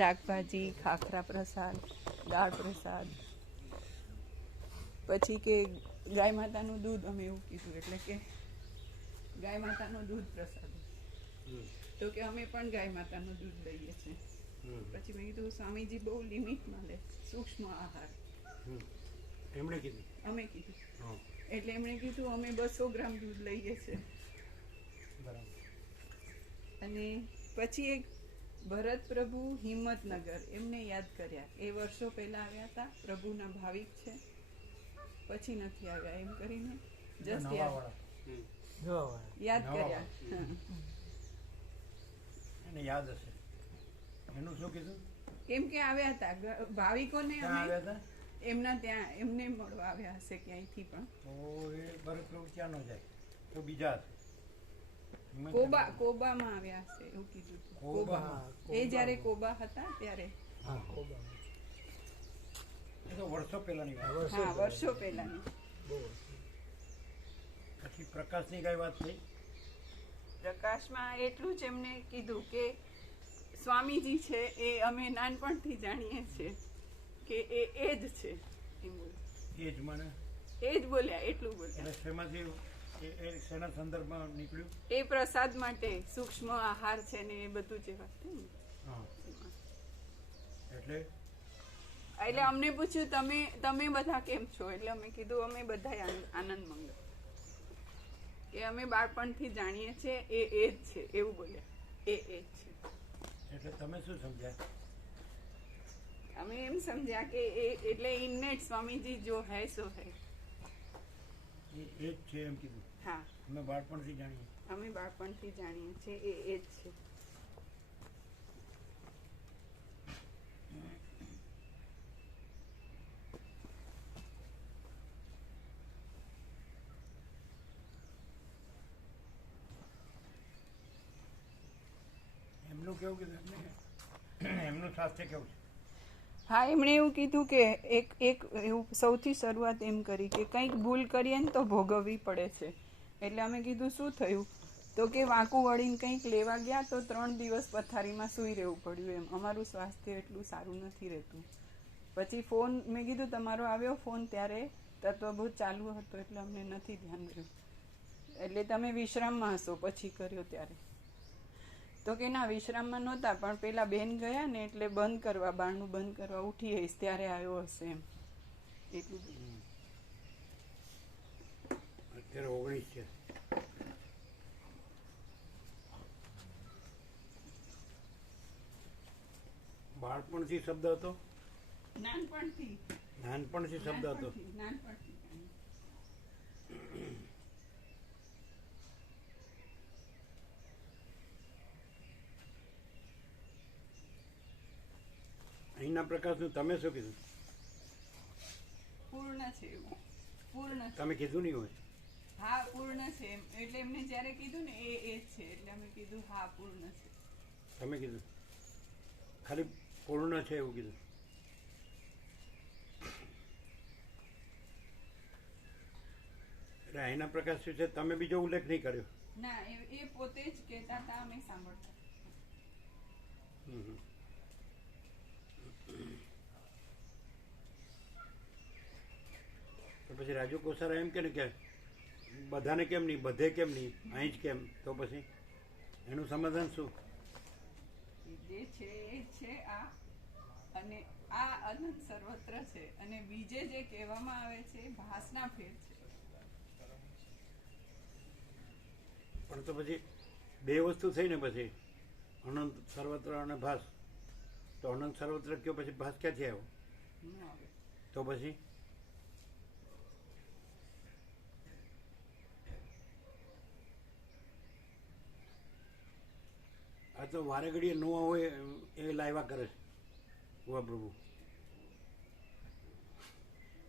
શાકભાજી, ખાખરા પ્રસાદ, દાળ પ્રસાદ, પછી કે ગાય માતાનું દૂધ, અમે એવું કીધું એટલે કે ગાય માતાનું દૂધ પ્રસાદ. તો કે અમે પણ ગાય માતાનું દૂધ લઈએ છીએ. પછી મેં કીધું સ્વામીજી બહુ લિમિટમાં લે, સૂક્ષ્મ આહાર. એમણે કીધું, અમે કીધું એટલે એમણે કીધું અમે 200 ગ્રામ દૂધ લઈએ છીએ. અને પછી એક ભરત પ્રભુ હિંમતનગર, એમને યાદ કર્યા. એ વર્ષો પહેલા આવ્યા હતા, પ્રભુના ભાવિક છે, પછી નથી આવ્યા એમ કરીને જસ્ટ યાદ કર્યા. એને યાદ હશે. એનું શું કીધું? કેમ કે આવ્યા હતા ભાવિકોને, એમના ત્યાં એમને મળવા આવ્યા હશે ક્યાંયથી પણ. તો એ ભરત પ્રભુ ક્યાં ન જાય, તો બીજા હશે. કોબામાં આવ્યા હશે એવું કીધું. એ જયારે કોબા હતા ત્યારે. એ તો વર્ષો પહેલાની વાત. હા, વર્ષો પહેલાની. પછી પ્રકાશની કઈ વાત થઈ? પ્રકાશમાં એટલું જ એમને કીધું કે સ્વામીજી છે એ અમે નાનપણથી જાણીએ છીએ કે એ જ છે. એ જ મને એ જ બોલ્યા, એટલું બોલ્યા. એટલે શેમાંથી શેના સંદર્ભમાં નીકળ્યું? એ પ્રસાદ માટે સૂક્ષ્મ આહાર છે ને એ બધું જે વાત છે ને. એટલે અમને પૂછ્યું તમે બધા કેમ છો? એટલે અમે કીધું અમે બધા આનંદ મંગળ, કે અમે બાળપણથી જાણીએ છીએ એ જ છે એવું બોલ્યા. એ જ છે. એટલે તમે શું સમજ્યા? અમે એમ સમજ્યા કે એટલે ઇન્નેટ સ્વામીજી જો હૈ સો હૈ, એ જ છે એમ કીધું. હા, અમે બાળપણથી જાણીએ. અમે બાળપણથી જાણીએ છીએ એ જ છે. એમનું કેવું કીધું? એમનું સ્વાસ્થ્ય કેવું છે? હા, એમણે એવું કીધું કે એક એવું સૌથી શરૂઆત એમ કરી કે કંઈક ભૂલ કરીએ ને તો ભોગવવી પડે છે. એટલે અમે કીધું શું થયું? તો કે વાંકું વળીને કંઈક લેવા ગયા તો 3 દિવસ પથારીમાં સૂઈ રહેવું પડ્યું. એમ અમારું સ્વાસ્થ્ય એટલું સારું નથી રહેતું. પછી ફોન, મેં કીધું તમારો આવ્યો ફોન ત્યારે તત્વબોધ ચાલુ હતો એટલે અમને નથી ધ્યાન રહ્યું. એટલે તમે વિશ્રામમાં હશો પછી કર્યો ત્યારે. તો કે ના, વિશ્રામમાં નહોતા, પણ પેલા બેન ગયા ને એટલે બંધ કરવા, બારણું બંધ કરવા ઉઠી હઈશ ત્યારે આવ્યો હશે એમ. એટલું અત્યારે 19 છે. બાળપણથી શબ્દ હતો? નાનપણથી શબ્દ હતો. નાનપણથી. અહીંના પ્રકાશનું તમે શું કીધું? પૂર્ણ છે એવું. પૂર્ણ. તમે કીધું નહીં હોય? હા, પૂર્ણ છે એમ. એટલે એમને જ્યારે કીધું ને એ જ છે એટલે અમે કીધું હા પૂર્ણ છે. તમે કીધું ખાલી પૂર્ણ છે એવું કીધું? એટલે અહીંના પ્રકાશ શું છે તમે બીજો ઉલ્લેખ નહીં કર્યો? ના, એ પોતે જ કહેતા હતા, અમે સાંભળતા. તો પછી રાજુ કોસારા એમ કે ને કે બધાને કેમ નહીં, બધે કેમ નહીં, અહીં જ કેમ? તો પછી એનું સમાધાન શું? જે છે એ છે આ, અને આ અનંત સર્વત્ર છે, અને બીજે જે કહેવામાં આવે છે ભાસના ફેર છે. પણ તો પછી બે વસ્તુ થઈ ને, પછી અનંત સર્વત્ર અને ભાસ. તો અનંત સર્વત્ર કયો પછી ભાસ ક્યાંથી આવ્યો? તો પછી આ તો વારે ઘડીએ ન હોય એ લાવ્યા કરે છે ઉવા પ્રભુ.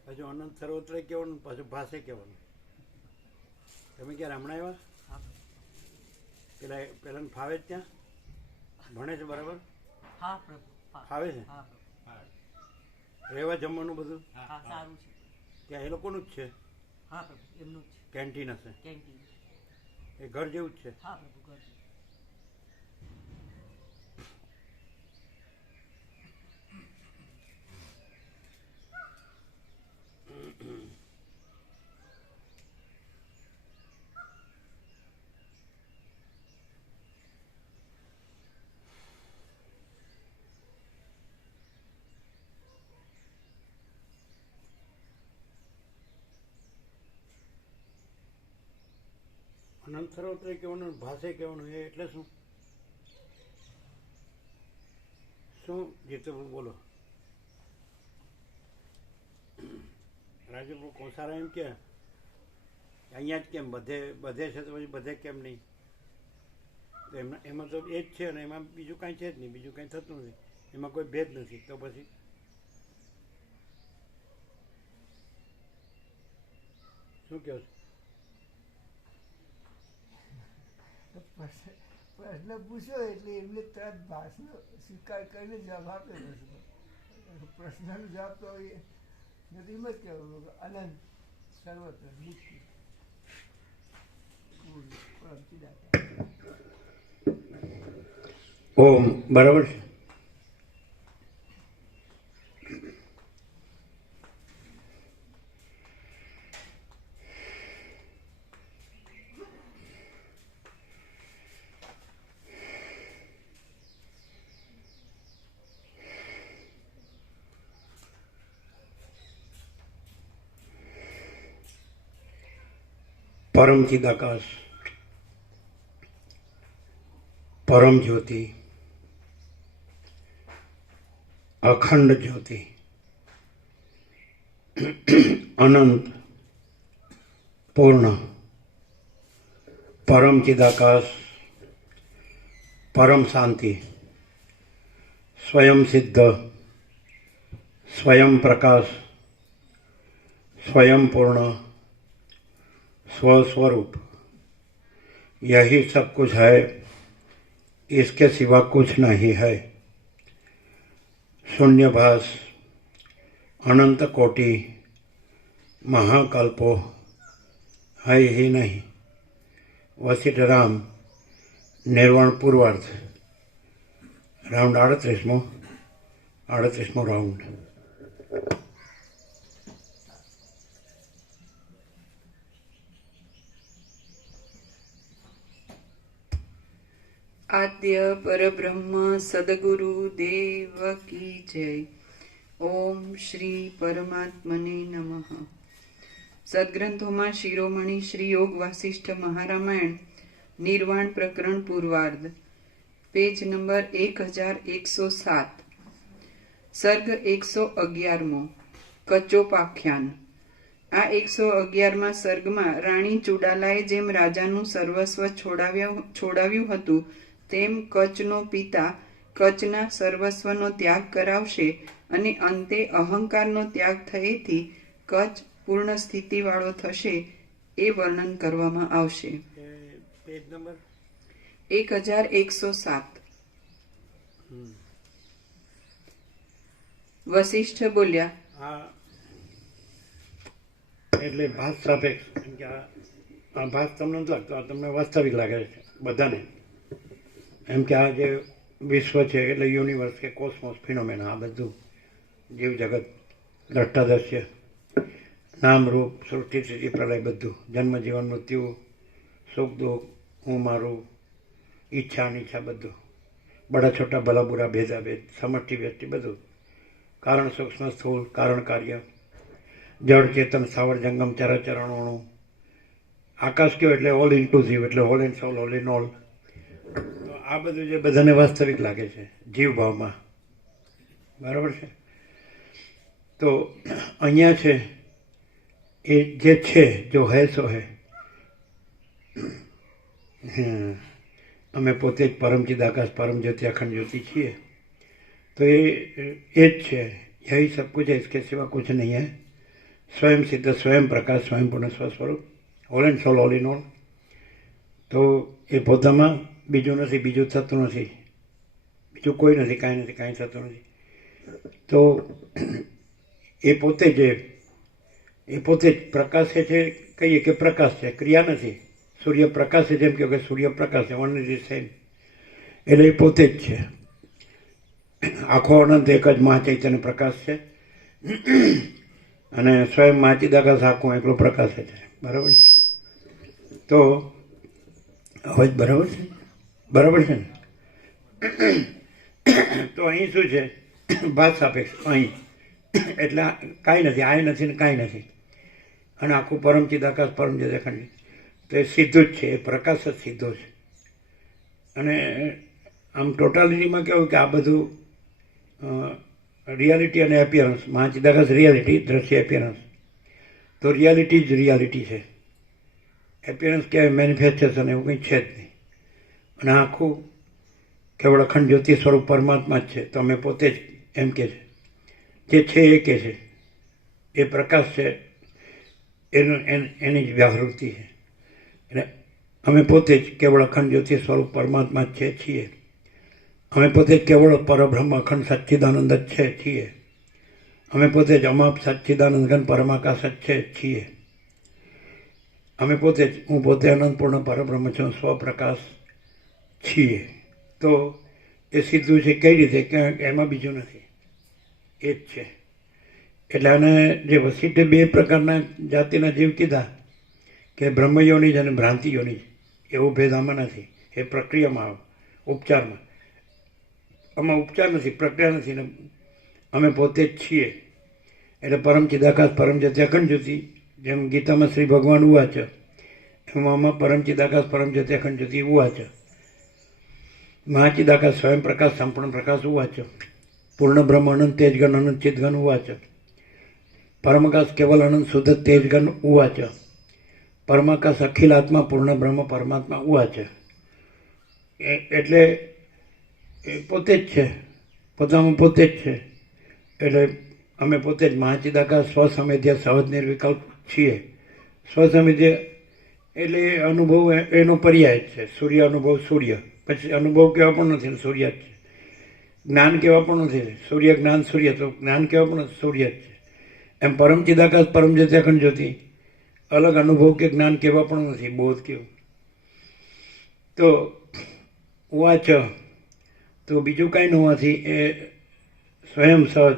પાછું અનંત સર્વત્ર કહેવાનું, પાછું ભાષે કહેવાનું. તમે ક્યારે હમણાં આવ્યા? પેલા ફાવે જ ત્યાં ભણે છે બરાબર? ફાવે છે? રહેવા જમવાનું બધું ત્યાં એ લોકોનું જ છે? કેન્ટીન હશે? એ ઘર જેવું જ છે? અનંત સર્વત્ર કહેવાનું, ભાષે કહેવાનું, એ એટલે શું? શું જીતુભાઈ બોલો? રાજુભાઈ કોસારા એમ કે અહીંયા જ કેમ બધે છે તો પછી બધે કેમ નહીં? તો એમાં તો એ જ છે અને એમાં બીજું કાંઈ છે જ નહીં, બીજું કાંઈ થતું નથી, એમાં કોઈ ભેદ નથી. તો પછી શું કહો છો? પ્રશ્ન પૂછ્યો એટલે એમને તરત ભાષનો સ્વીકાર કરીને જવાબ આપ્યો નથી. પ્રશ્નનો જવાબ તો નથી એમ જ કહેવું અનંત સર્વત્ર નિત્ય ઓમ બરાબર છે. પરમ ચિદાકાશ, પરમ જ્યોતિ, અખંડ જ્યોતિ, અનંત પૂર્ણ, પરમ ચિદાકાશ, પરમ શાંતિ, स्वयं सिद्ध, स्वयं प्रकाश, स्वयं पूर्ण, स्वस्वरूप, यही सब कुछ है, इसके सिवा कुछ नहीं है. शून्यभास, अनंत कोटि, महाकल्पो है ही नहीं. वशिष्ठ राम, निर्वाण पूर्वार्थ, राउंड 38मो राउंड. આદ્ય પરબ્રહ્મ સદગુરુ દેવ કી જય. ઓમ શ્રી પરમાત્મને નમઃ. સદગ્રંથોમાં શિરોમણી શ્રી યોગ વાસિષ્ઠ મહારામાયણ નિર્વાણ પ્રકરણ પૂર્વાર્ધ, પેજ નંબર 1107, સર્ગ 111મો, કચ્ચોપાખ્યાન. આ 111મા સર્ગમાં રાણી ચુડાલાએ જેમ રાજાનું સર્વસ્વ છોડાવ્યું હતું તેમ કચ્છનો પિતા કચ્છના સર્વસ્વનો ત્યાગ કરાવશે અને અંતે અહંકારનો ત્યાગ થયેથી કચ્છ પૂર્ણ સ્થિતિવાળો થશે એ વર્ણન કરવામાં આવશે. Page number 1107. વશિષ્ઠ બોલ્યા, આ એટલે ભાસ સાપેક્ષ, કેમ કે આ ભાસ તમને નથી લાગતો, આ તમને વાસ્તવિક લાગે છે બધાને. એમ કે આ જે વિશ્વ છે એટલે યુનિવર્સ કે કોસ્મોસ ફિનોમેના, આ બધું જીવ જગત, દ્રષ્ટાદૃશ્ય, નામ રૂપ, સૃષ્ટિ સ્થિતિ પ્રલય, બધું જન્મ જીવન મૃત્યુ, સુખ દુઃખ, હું મારું, ઈચ્છા અનિચ્છા, બધું બડા છોટા ભલા બુરા ભેદાભેદ, સમષ્ટિ વ્યષ્ટિ, બધું કારણ સૂક્ષ્મ સ્થૂળ, કારણ કાર્ય, જળ ચેતન સ્થાવર જંગમ ચરાચરણોનું, આકાશ કયો એટલે ઓલ ઇન્ક્લુઝિવ, એટલે whole and soul, whole in all. આ બધું જે બધાને વાસ્તવિક લાગે છે જીવ ભાવમાં, બરાબર છે. તો અહીંયા છે એ જે છે, જો હે સો હે. અમે પોતે જ પરમ ચિદાકાશ, પરમ જ્યોતિ, અખંડ જ્યોતિ છીએ. તો એ જ છે. यही सब कुछ है, इसके सिवा कुछ नहीं है. स्वयं सिद्ध, स्वयं प्रकाश, स्वयं पूर्ण સ્વસ્વરૂપ, all and soul, all in all. તો એ પોતામાં બીજું નથી, બીજું થતું નથી, બીજું કોઈ નથી, કાંઈ નથી, કાંઈ થતું નથી. તો એ પોતે જ પ્રકાશે છે, કહીએ કે પ્રકાશ છે, ક્રિયા નથી. સૂર્ય પ્રકાશે, જેમ કે સૂર્ય પ્રકાશ છે, વન ઇઝ સેમ, એટલે એ પોતે જ છે. આખો અનંત એક જ મહાચૈતન્ય પ્રકાશ છે અને સ્વયં મહાચિદાકાશ આખું એકલો પ્રકાશ છે, બરાબર છે. તો હવે બરાબર છે, બરાબર છે ને. તો અહીં શું છે, ભાસ સાપેક્ષ. અહીં એટલે કાંઈ નથી, આ નથી ને કાંઈ નથી, અને આખું પરમ ચિદાકાશ, પરમ જ્યોતિ, અખંડ. તો એ સીધું જ છે, એ પ્રકાશ જ સીધો છે. અને આમ ટોટાલિટીમાં કેવું કે આ બધું રિયાલિટી અને એપિયરન્સ, મહાચિદાકાશ રિયાલિટી, દ્રશ્ય એપિયરન્સ. તો રિયાલિટી જ રિયાલિટી છે. એપિયરન્સ કહેવાય મેનિફેસ્ટેશન, એવું કંઈ છે જ નહીં. અને આખું કેવળ અખંડ જ્યોતિ સ્વરૂપ પરમાત્મા જ છે. તો અમે પોતે જ એમ કે છે, જે છે એ કે છે, એ પ્રકાશ છે, એની જ વ્યાવૃત્તિ છે. એટલે અમે પોતે જ કેવળ અખંડ જ્યોતિ સ્વરૂપ પરમાત્મા જ છે છીએ. અમે પોતે જ કેવળ પરબ્રહ્મ અખંડ સચ્ચિદાનંદ જ છે છીએ. અમે પોતે જ અમાપ સચ્ચિદાનંદ ઘન પરમાકાશ જ છે છીએ. અમે પોતે જ, હું પોતે અનંતપૂર્ણ પરબ્રહ્મ છું, સ્વપ્રકાશ છીએ. તો એ સીધું છે. કઈ રીતે? કે એમાં બીજું નથી, એ જ છે. એટલે આને જે વસીઠે બે પ્રકારના જાતિના જીવ કીધા કે બ્રહ્મયોનિજ અને ભ્રાંતિયોનિજ, એવો ભેદ આમાં નથી. એ પ્રક્રિયામાં આવે, ઉપચારમાં. આમાં ઉપચાર નથી, પ્રક્રિયા નથી ને અમે પોતે જ છીએ. એટલે પરમ ચિદાકાશ પરમ જ્યોતિ અખંડ જ્યોતિ, જેમ ગીતામાં શ્રી ભગવાન ઉવાચ, એમાં આમાં પરમ ચિદાકાશ પરમ જ્યોતિ અખંડ જ્યોતિ ઉવાચ. મહાચિદાકાશ સ્વયં પ્રકાશ સંપૂર્ણ પ્રકાશ ઉવાચ. પૂર્ણ બ્રહ્મ અનંત તેજગન અનંત ચિદગન ઉવાચ. પરમાકાશ કેવલ અનંત શુદ્ધ તેજગન ઉવાચ. પરમાકાશ અખિલ આત્મા પૂર્ણ બ્રહ્મ પરમાત્મા ઉવાચ. એટલે એ પોતે જ છે, પોતામાં પોતે જ છે. એટલે અમે પોતે જ મહાચિદાકાશ સ્વસંવેદ્ય સહજ નિર્વિકલ્પ છીએ. સ્વસંવેદ્ય એટલે અનુભવ એનો પર્યાય જ છે. સૂર્ય અનુભવ, સૂર્ય પછી અનુભવ કહેવા પણ નથી, સૂર્ય જ છે. જ્ઞાન કહેવા પણ નથી, સૂર્ય જ્ઞાન, સૂર્ય તો જ્ઞાન કહેવા પણ સૂર્ય જ છે. એમ પરમ ચિદાકાશ પરમ જ્યોતિ અખંડ જ્યોતિ અલગ અનુભવ કે જ્ઞાન કહેવા પણ નથી, બોધ કેવું. તો ઉવાચ, તો બીજું કાંઈ ન હોવાથી એ સ્વયં સહજ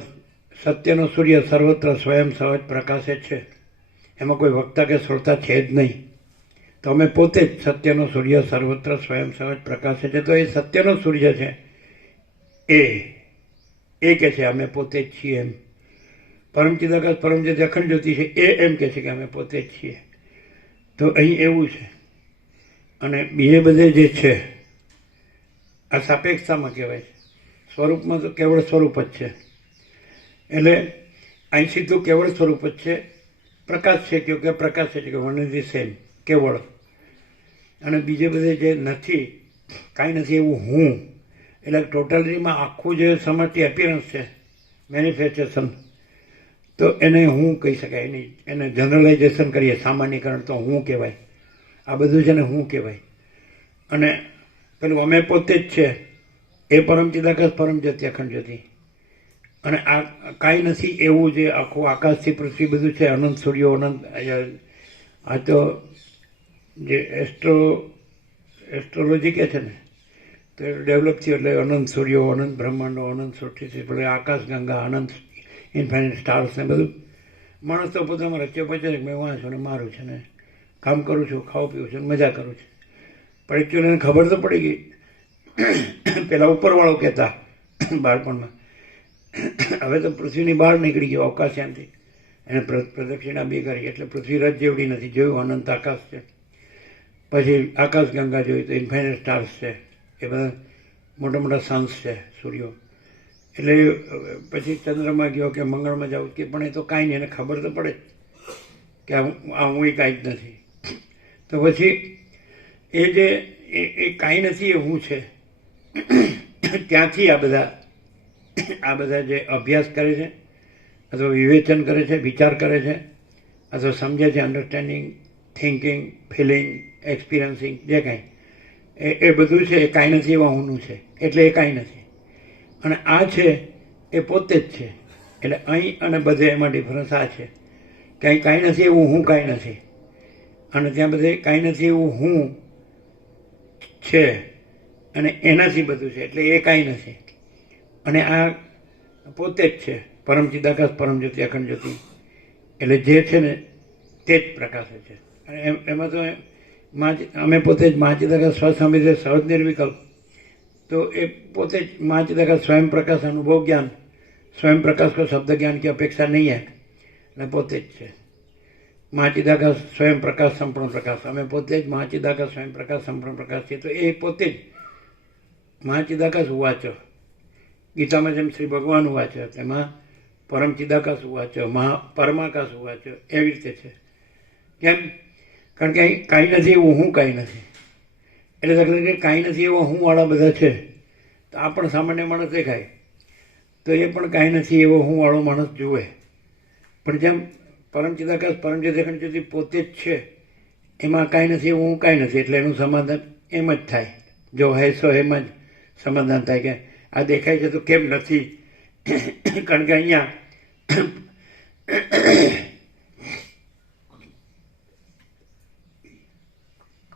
સત્યનો સૂર્ય સર્વત્ર સ્વયં સહજ પ્રકાશે છે. એમાં કોઈ વક્તા કે શ્રોતા છે જ નહીં. તો અમે પોતે જ સત્યનો સૂર્ય સર્વત્ર સ્વયં સહજ પ્રકાશે છે. તો એ સત્યનો સૂર્ય છે, એ કે છે અમે પોતે જ છીએ. એમ પરમ ચિદાકાશ પરમ જ્યોતિ અખંડ જ્યોતિ છે, એ એમ કે છે કે અમે પોતે જ છીએ. તો અહીં એવું છે. અને બીજે બધે જે છે આ સાપેક્ષતામાં કહેવાય છે. સ્વરૂપમાં તો કેવળ સ્વરૂપ જ છે. એટલે અહીં સીધું કેવળ સ્વરૂપ જ છે. પ્રકાશ છે કે પ્રકાશ છે કે વન ઇઝ ધી સેમ, કેવળ. અને બીજે બધે જે નથી, કાંઈ નથી એવું હું, એટલે ટોટાલિટીમાં આખું જે સમષ્ટિ એપિયરન્સ છે, મેનિફેસ્ટેશન, તો એને હું કહી શકાય નહીં. એને જનરલાઇઝેશન કરીએ, સામાન્યકરણ, તો હું કહેવાય. આ બધું છે ને હું કહેવાય. અને પેલું અમે પોતે જ છે એ પરમ ચિદાકાશ પરમ જ્યોતિ અખંડ જ્યોતિ. અને આ કાંઈ નથી એવું જે આખું આકાશથી પૃથ્વી બધું છે, અનંત સૂર્યો, અનંત. આ તો જે એસ્ટ્રોલોજી કહે છે ને, તો એ ડેવલપ થયું. એટલે અનંત સૂર્યો, અનંત બ્રહ્માંડો, અનંત સૃષ્ટિ, એટલે આકાશ ગંગા, અનંત ઇન્ફાઇનાઇટ સ્ટાર્સ ને બધું. માણસ તો પોતામાં રચ્યો પચ્યો છે કે મેં વાંચું ને મારું છે ને કામ કરું છું, ખાવું પીવું છું, મજા કરું છું. પણ એકચ્યુઅલી એને ખબર તો પડી ગઈ. પેલા ઉપરવાળો કહેતા બાળપણમાં, હવે તો પૃથ્વીની બહાર નીકળી ગયો અવકાશયાનથી. એને પ્રદક્ષિણા બી કરી, એટલે પૃથ્વી રજ જેવડી નથી. જોયું અનંત આકાશ છે. પછી આકાશ ગંગા જોઈ તો ઇન્ફાઇનાઇટ સ્ટાર્સ છે, એ બધા મોટા મોટા સન્સ છે, સૂર્યો. એટલે પછી ચંદ્રમાં ગયો કે મંગળમાં જાઉં કે, પણ એ તો કાંઈ નહીં, એને ખબર તો પડે કે આ હું કાંઈ જ નથી. તો પછી એ જે એ કાંઈ નથી એ હું છે. ત્યાંથી આ બધા જે અભ્યાસ કરે છે, અથવા વિવેચન કરે છે, વિચાર કરે છે, અથવા સમજે છે, અન્ડરસ્ટેન્ડિંગ, થિંકિંગ, ફિલિંગ, એક્સપિરિયન્સિંગ, જે કાંઈ એ બધું છે એ કાંઈ નથી એવા હુંનું છે. એટલે એ કાંઈ નથી. અને આ છે એ પોતે જ છે. એટલે અહીં અને બધે એમાં ડિફરન્સ આ છે કે અહીં કાંઈ નથી એવું હું કાંઈ નથી, અને ત્યાં બધે કાંઈ નથી એવું હું છે, અને એનાથી બધું છે. એટલે એ કાંઈ નથી. અને આ પોતે જ છે, પરમ ચિદાકાશ પરમ જ્યોતિ અખંડ જ્યોતિ. એટલે જે છે ને તે જ પ્રકાશે છે. અને એમાં તો અમે પોતે જ મહાચિદાકાશ સ્વસંવેદ્ય સહજ નિર્વિકલ્પ. તો એ પોતે જ મહાચિદાકાશ स्वयं प्रकाश अनुभव ज्ञान, स्वयं प्रकाश को शब्द ज्ञान की अपेक्षा नहीं है, એટલે પોતે જ છે. મહાચિદાકાશ સ્વયં પ્રકાશ સંપૂર્ણ પ્રકાશ, અમે પોતે જ મહાચિદાકાશ સ્વયં પ્રકાશ સંપૂર્ણ પ્રકાશ છીએ. તો એ પોતે જ મહાચિદાકાશ ઉવાચ, ગીતામાં જેમ શ્રી ભગવાન ઉવાચ તેમાં પરમ ચિદાકાશ ઉવાચ, પરમાકાશ ઉવાચ, એવી રીતે છે. કેમ? કારણ કે અહીં કાંઈ નથી એવું હું કાંઈ નથી, એટલે દાખલા તરીકે કાંઈ નથી એવો હું વાળા બધા છે. તો આ પણ સામાન્ય માણસ દેખાય તો એ પણ કાંઈ નથી એવો હું વાળો માણસ જુએ. પણ જેમ પરમ ચિદાકાશ પરમ ચિદાખંડ જ્યોતિ પોતે જ છે, એમાં કાંઈ નથી એવું હું કાંઈ નથી, એટલે એનું સમાધાન એમ જ થાય. જો હે સો એમ જ સમાધાન થાય કે આ દેખાય છે તો કેમ નથી. કારણ કે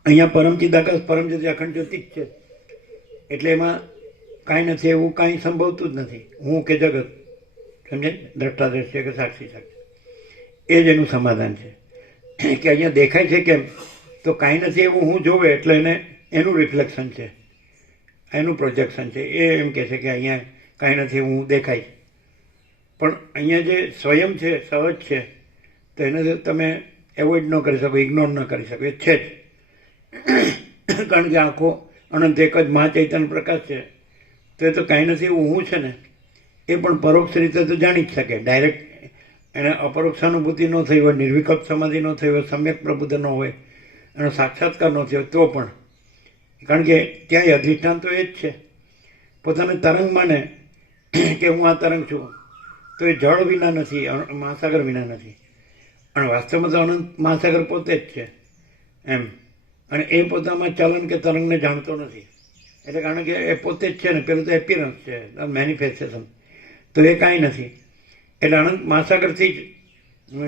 અહીંયા પરમ ચિદાકાશ પરમ જ્યોતિ અખંડ જ્યોતિ જ છે, એટલે એમાં કાંઈ નથી એવું કાંઈ સંભવતું જ નથી, હું કે જગત, સમજે, દ્રષ્ટા દ્રશ્ય કે સાક્ષી સાક્ષી. એ જ એનું સમાધાન છે કે અહીંયા દેખાય છે કેમ, તો કાંઈ નથી એવું હું જોવે એટલે એનું રિફ્લેક્શન છે, એનું પ્રોજેક્શન છે. એ એમ કહે છે કે અહીંયા કાંઈ નથી હું દેખાય. પણ અહીંયા જે સ્વયં છે, સહજ છે, તો એને તમે એવોઇડ ન કરી શકો, ઇગ્નોર ન કરી શકો, એ છે જ. કારણ કે આખો અનંત એક જ મહાચૈતન્ય પ્રકાશ છે. તો એ તો કાંઈ નથી એવું હું છે ને, એ પણ પરોક્ષ રીતે તો જાણી જ શકે. ડાયરેક્ટ એને અપરોક્ષાનુભૂતિ ન થઈ હોય, નિર્વિકલ્પ સમાધિ ન થઈ હોય, સમ્યક પ્રબુદ્ધ ન હોય, એનો સાક્ષાત્કાર ન થયો તો પણ, કારણ કે ત્યાં અધિષ્ઠાન તો એ જ છે. પોતાને તરંગ માને કે હું આ તરંગ છું, તો એ જળ વિના નથી, મહાસાગર વિના નથી. અને વાસ્તવમાં તો અનંત મહાસાગર પોતે જ છે એમ. અને એ પોતામાં ચલન કે તરંગને જાણતો નથી, એટલે કારણ કે એ પોતે જ છે ને. પેલું તો એપિયરન્સ છે, મેનિફેસ્ટેશન, તો એ કાંઈ નથી. એટલે અનંત મહાસાગરથી જ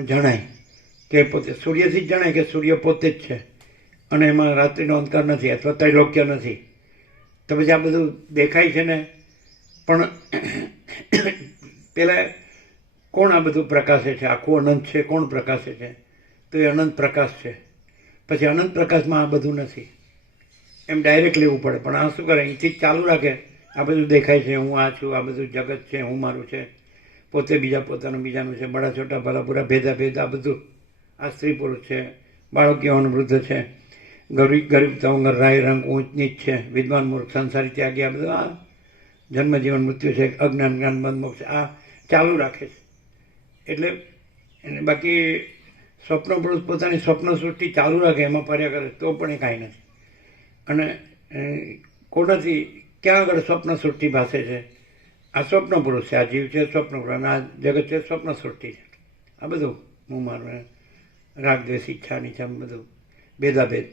જણાય કે પોતે, સૂર્યથી જ જણાય કે સૂર્ય પોતે જ છે, અને એમાં રાત્રિનો અંધકાર નથી અથવા ત્રૈલોક્ય નથી. તો પછી આ બધું દેખાય છે ને, પણ પેલા કોણ આ બધું પ્રકાશે છે? આખું અનંત છે, કોણ પ્રકાશે છે? તો એ અનંત પ્રકાશ છે. પછી અનંત પ્રકાશમાં આ બધું નથી, એમ ડાયરેક્ટ લેવું પડે. પણ આ શું કરે, અહીંથી જ ચાલુ રાખે, આ બધું દેખાય છે, હું આ છું, આ બધું જગત છે, હું મારું છે, પોતે બીજા પોતાનું બીજાનું છે, બડા છોટા ભલા પૂરા ભેદા ભેદ, આ બધું, આ સ્ત્રી પુરુષ છે, બાળક યૌવન વૃદ્ધ છે, ગરીબ તવંગર રાય રંગ ઊંચ નીચ છે, વિદ્વાન મૂર્ખ સંસારી ત્યાગી, આ બધું, આ જન્મ જીવન મૃત્યુ છે, અજ્ઞાન જ્ઞાન બંધ મોક્ષ, આ ચાલુ રાખે છે. એટલે એને બાકી સ્વપ્ન પુરુષ પોતાની સ્વપ્ન સૃષ્ટિ ચાલુ રાખે, એમાં ફર્યા કરે તો પણ એ કાંઈ નથી. અને કોનાથી ક્યાં આગળ સ્વપ્ન સૃષ્ટિ ભાસે છે? આ સ્વપ્ન પુરુષ છે, આ જીવ છે સ્વપ્ન પુરુષ, અને આ જગત છે સ્વપ્ન સૃષ્ટિ છે. આ બધું હું મારું રાગ દ્વેષ ઈચ્છા નીચા બધું ભેદાભેદ.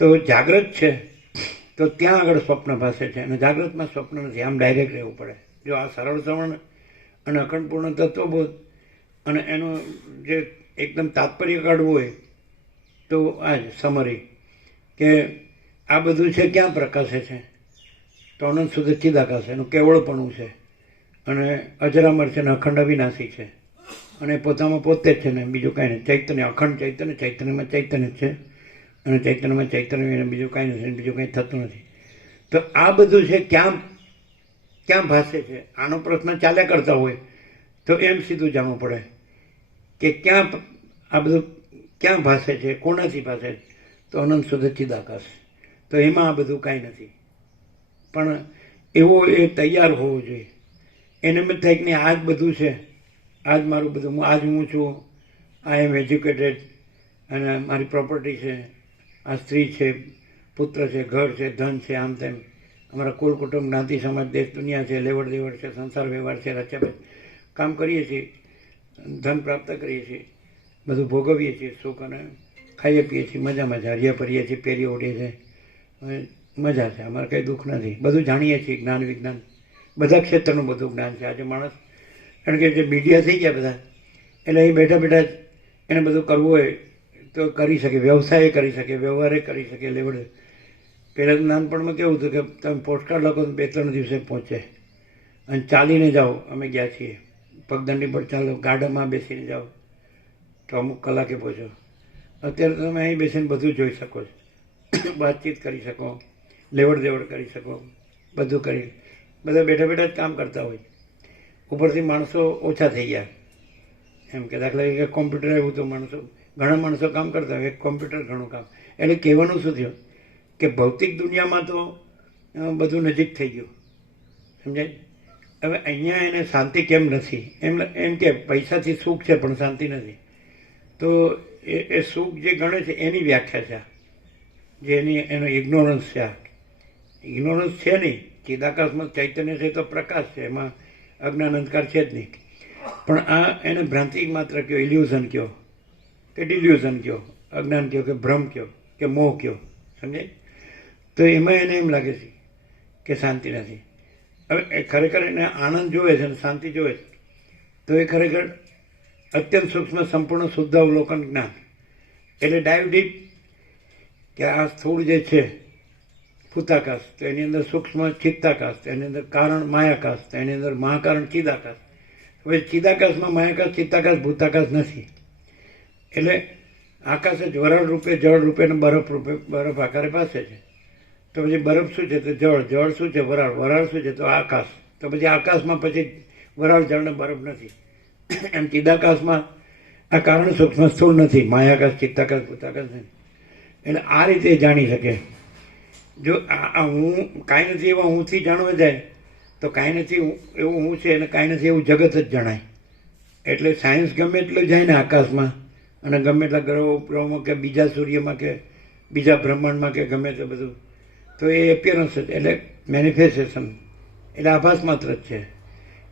તો જાગ્રત છે તો ત્યાં આગળ સ્વપ્ન ભાસે છે, અને જાગ્રતમાં સ્વપ્ન નથી. આમ ડાયરેક્ટ રહેવું પડે. જો આ સરળ શ્રવણ અને અખંડપૂર્ણ તત્વબોધ અને એનું જે એકદમ તાત્પર્ય કાઢવું હોય તો આ જ સમરી કે આ બધું છે ક્યાં પ્રકાશે છે? તો અનંત સુધી ચિદાકાશ, એનું કેવળપણું છે, અને અજરામર છે ને અખંડ અવિનાશી છે, અને પોતામાં પોતે જ છે ને બીજું કાંઈ નહીં. ચૈતન્ય, અખંડ ચૈતન્ય, ચૈતન્યમાં ચૈતન્ય છે, અને ચૈતન્યમાં ચૈતન્ય, બીજું કાંઈ નથી, બીજું કંઈ થતું નથી. તો આ બધું છે ક્યાં ભાસે છે? આનો પ્રશ્ન ચાલ્યા કરતા હોય તો એમ સીધું જાણવું પડે કે ક્યાં આ બધું ક્યાં ભાસે છે, કોનાથી ભાસે છે? તો અનંત શુદ્ધ ચિદાકાશ. તો એમાં આ બધું કાંઈ નથી. પણ એવો એ તૈયાર હોવો જોઈએ. એને એમ થાય કે નહીં, આ જ બધું છે, આ જ મારું બધું, આજ હું છું, આઈ એમ એજ્યુકેટેડ, અને મારી પ્રોપર્ટી છે, આ સ્ત્રી છે, પુત્ર છે, ઘર છે, ધન છે, આમ તેમ, અમારા કુલ કુટુંબ, જ્ઞાતિ, સમાજ, દેશ દુનિયા છે, લેવડ દેવડ છે, સંસાર વ્યવહાર છે, રચ્યા કામ કરીએ છીએ, ધન પ્રાપ્ત કરીએ છીએ, બધું ભોગવીએ છીએ, સુખ, અને ખાઈએ પીએ છીએ, મજામાં છે, હરિયા ફરીએ છીએ, પહેરી ઓઢીએ છીએ, મજા છે, અમારે કંઈ દુઃખ નથી, બધું જાણીએ છીએ, જ્ઞાન વિજ્ઞાન બધા ક્ષેત્રનું બધું જ્ઞાન છે. આજે માણસ, કારણ કે જે મીડિયા થઈ ગયા બધા, એટલે એ બેઠા બેઠા જ એને બધું કરવું હોય તો કરી શકે, વ્યવસાય કરી શકે, વ્યવહારે કરી શકે, લેવડે. પહેલાં નાનપણમાં કેવું હતું કે તમે પોસ્ટકાર્ડ લખો તો 2-3 દિવસે પહોંચે, અને ચાલીને જાઓ, અમે ગયા છીએ પગદંડી પર, ચાલો ગાર્ડનમાં બેસીને જાઓ તો અમુક કલાકે પહોંચો. અત્યારે તમે અહીં બેસીને બધું જોઈ શકો છો, વાતચીત કરી શકો, લેવડ દેવડ કરી શકો, બધું કરી, બધા બેઠા બેઠા જ કામ કરતા હોય. ઉપરથી માણસો ઓછા થઈ ગયા એમ કે દાખલા તરીકે કોમ્પ્યુટર આવ્યું તો માણસો ઘણા માણસો કામ કરતા હોય, એક કોમ્પ્યુટર ઘણું કામ. એટલે કહેવાનું શું થયું કે ભૌતિક દુનિયામાં તો બધું નજીક થઈ ગયું, સમજાય. હવે અહીંયા એને શાંતિ કેમ નથી, એમ કે પૈસાથી સુખ છે પણ શાંતિ નથી. તો એ સુખ જે ગણે છે એની વ્યાખ્યા છે, જે એનો ઇગ્નોરન્સ છે. આ ઇગ્નોરન્સ છે નહીં. ચિદાકાશમાં ચૈતન્ય છે તો પ્રકાશ છે, એમાં અજ્ઞાન અંધકાર છે જ નહીં. પણ આ એને ભ્રાંતિ માત્ર કયો, ઇલ્યુઝન કયો કે ડિલ્યુઝન કયો, અજ્ઞાન કયો કે ભ્રમ કયો કે મોહ કયો, સમજાય. તો એમાં એને એમ લાગે છે કે શાંતિ નથી. હવે ખરેખર એને આનંદ જોવે છે અને શાંતિ જોવે છે, તો એ ખરેખર અત્યંત સૂક્ષ્મ સંપૂર્ણ શુદ્ધ અવલોકન જ્ઞાન. એટલે ડાઈવ ડીપ કે આ સ્થૂળ જે છે ભૂતાકાશ, તો એની અંદર સૂક્ષ્મ ચિત્તાકાશ, તો એની અંદર કારણ માયાકાશ, તો એની અંદર મહાકારણ ચિદાકાશ. હવે ચિદાકાશમાં માયાકાશ, ચિત્તાકાશ, ભૂતાકાશ નથી. એટલે આકાશ જ વરાળ રૂપે, જળ રૂપે અને બરફ રૂપે, બરફ આકારે પાસે છે. તો પછી બરફ શું છે તો જળ, જળ શું છે વરાળ, વરાળ શું છે તો આકાશ. તો પછી આકાશમાં પછી વરાળ, જળ ને બરફ નથી. એમ ચિદાકાશમાં આ કારણ સૂક્ષ્મ સ્થૂળ નથી, માયાકાશ, ચિત્તાકાશ, ભૂતાકાશ નથી. એટલે આ રીતે જાણી શકે. જો આ હું કાંઈ નથી એવા હુંથી જાણવા જાય તો કાંઈ નથી એવું હું છે અને કાંઈ નથી એવું જગત જ જણાય. એટલે સાયન્સ ગમે એટલું જાય ને આકાશમાં અને ગમે એટલા ગ્રહો ઉપગ્રહોમાં કે બીજા સૂર્યમાં કે બીજા બ્રહ્માંડમાં કે ગમે તે બધું, તો એ એપિયરન્સ જ, એટલે મેનિફેસ્ટેશન, એટલે આભાસ માત્ર જ છે.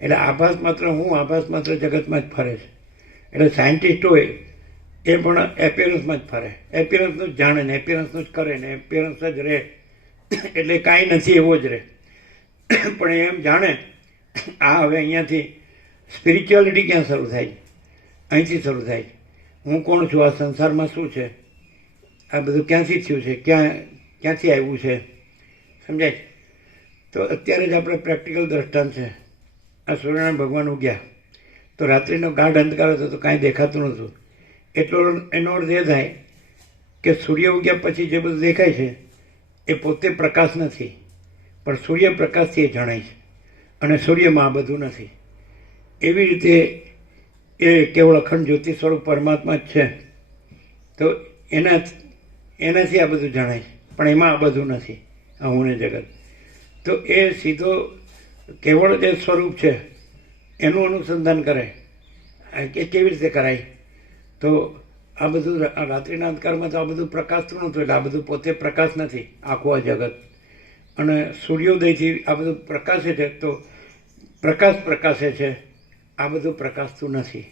એટલે આભાસ માત્ર હું, આભાસ માત્ર જગતમાં જ ફરે છે. એટલે સાયન્ટિસ્ટ હોય એ પણ એપિયરન્સમાં જ ફરે, એપિયરન્સનું જ જાણે ને એપિયરન્સનું જ કરે ને એપિયરન્સ જ રહે. એટલે કાંઈ નથી એવો જ રહે. પણ એમ જાણે આ હવે અહીંયાથી સ્પિરિચ્યુઆલિટી ક્યાં શરૂ થાય છે, અહીંથી શરૂ થાય છે. હું કોણ છું, આ સંસારમાં શું છે, આ બધું ક્યાંથી થયું છે, ક્યાંથી આવ્યું છે, સમજાય. તો અત્યારે જ આપણે પ્રેક્ટિકલ દ્રષ્ટાંત છે. આ સૂર્યનારાયણ ભગવાન ઉગ્યા તો રાત્રિનો ગાઢ અંધકાર હતો તો કાંઈ દેખાતું નહોતું. એટલો એનો અર્થ એ થાય કે સૂર્ય ઉગ્યા પછી જે બધું દેખાય છે એ પોતે પ્રકાશ નથી, પણ સૂર્યપ્રકાશથી એ જણાય છે. અને સૂર્યમાં આ બધું નથી. એવી રીતે એ કેવળ અખંડ જ્યોતિ સ્વરૂપ પરમાત્મા જ છે. તો એનાથી આ બધું જણાય છે, પણ એમાં આ બધું નથી, આ હું ને જગત. તો એ સીધો કેવળ જે સ્વરૂપ છે એનું અનુસંધાન કરે. એ કેવી રીતે કરાય? તો આ બધું રાત્રિના અંધકારમાં તો આ બધું પ્રકાશતું નહોતું, એટલે આ બધું પોતે પ્રકાશ નથી, આખું આ જગત. અને સૂર્યોદયથી આ બધું પ્રકાશે છે, તો પ્રકાશ પ્રકાશે છે, આ બધું પ્રકાશતું નથી.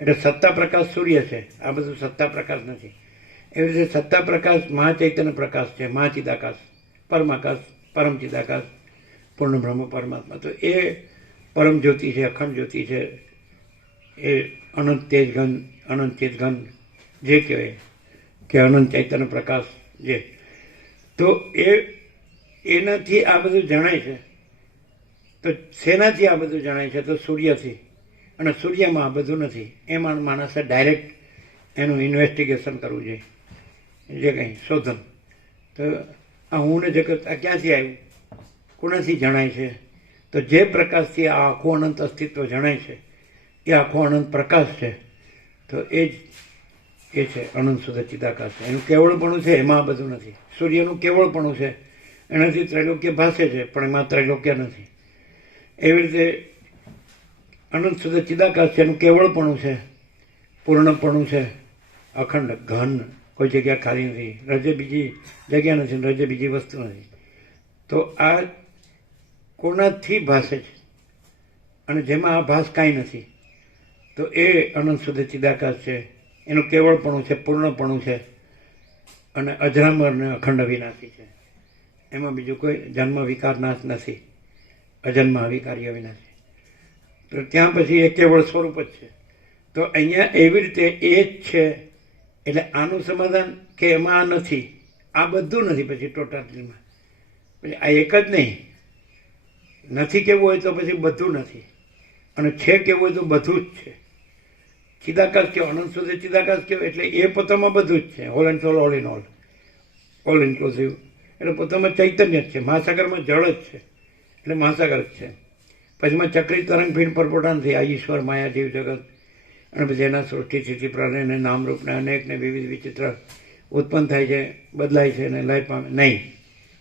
એટલે સત્તા પ્રકાશ સૂર્ય છે, આ બધું સત્તા પ્રકાશ નથી. એવી રીતે સત્તા પ્રકાશ મહાચૈતન્ય પ્રકાશ છે, મહાચિદાકાશ, પરમાકાશ, પરમ ચિદાકાશ, પૂર્ણ બ્રહ્મ પરમાત્મા. તો એ પરમ જ્યોતિ છે, અખંડ જ્યોતિ છે, એ અનંત તેજ ઘન, અનંત ચિત ઘન જે કહેવાય કે અનંત ચૈતન્ય પ્રકાશ જે. તો એનાથી આ બધું જણાય છે. તો શેનાથી આ બધું જણાય છે? તો સૂર્યથી. અને સૂર્યમાં આ બધું નથી. એમાં માણસે ડાયરેક્ટ એનું ઇન્વેસ્ટિગેશન કરવું જોઈએ, જે કંઈ શોધન. તો આ હું ને જગત આ ક્યાંથી આવ્યું, કોનાથી જણાય છે? તો જે પ્રકાશથી આ આખું અનંત અસ્તિત્વ જણાય છે એ આખો અનંત પ્રકાશ છે. તો એ જ એ છે અનંત શુદ્ધ ચિદાકાશ. એનું કેવળપણું છે, એમાં આ બધું નથી. સૂર્યનું કેવળપણું છે, એનાથી ત્રૈલોક્ય ભાસે છે, પણ એમાં ત્રૈલોક્ય નથી. એવી રીતે અનંત શુદ્ધ ચિદાકાશ છે, એનું કેવળપણું છે, પૂર્ણપણું છે, અખંડ ઘન, કોઈ જગ્યા ખાલી નથી, રજે બીજી જગ્યા નથી, રજે બીજી વસ્તુ નથી. તો આ કોનાથી ભાસે છે અને જેમાં આ ભાસ કાંઈ નથી. તો એ અનંત શુદ્ધ ચિદાકાશ છે, એનું કેવળપણું છે, પૂર્ણપણું છે અને અજરામર ને અખંડ અવિનાશી છે. એમાં બીજું કોઈ જન્મ વિકાર નાશ નથી, અજન્મ અવિકારી અવિનાશી. તો ત્યાં પછી એ કેવળ સ્વરૂપ જ છે. તો અહીંયા એવી રીતે એ જ છે. એટલે આનું સમાધાન કે એમાં આ નથી, આ બધું નથી પછી ટોટાલીમાં. પછી આ એક જ નહીં, નથી કેવું હોય તો પછી બધું નથી, અને છે કેવું હોય તો બધું જ છે. ચિદાકાશ કયો, અનંત સુધી ચિદાકાશ કયો, એટલે એ પોતામાં બધું જ છે. All and all, all in all, all inclusive. એટલે પોતામાં ચૈતન્ય જ છે. મહાસાગરમાં જળ જ છે, એટલે મહાસાગર જ છે. પછીમાં ચક્રી તરંગ ભીણ પરપોટા નથી. આ ઈશ્વર, માયા, જીવ, જગત અને પછી એના સૃષ્ટિ સ્થિતિ પ્રલય ને નામરૂપને અનેક ને વિવિધ વિચિત્ર ઉત્પન્ન થાય છે, બદલાય છે અને લય પામે નહીં.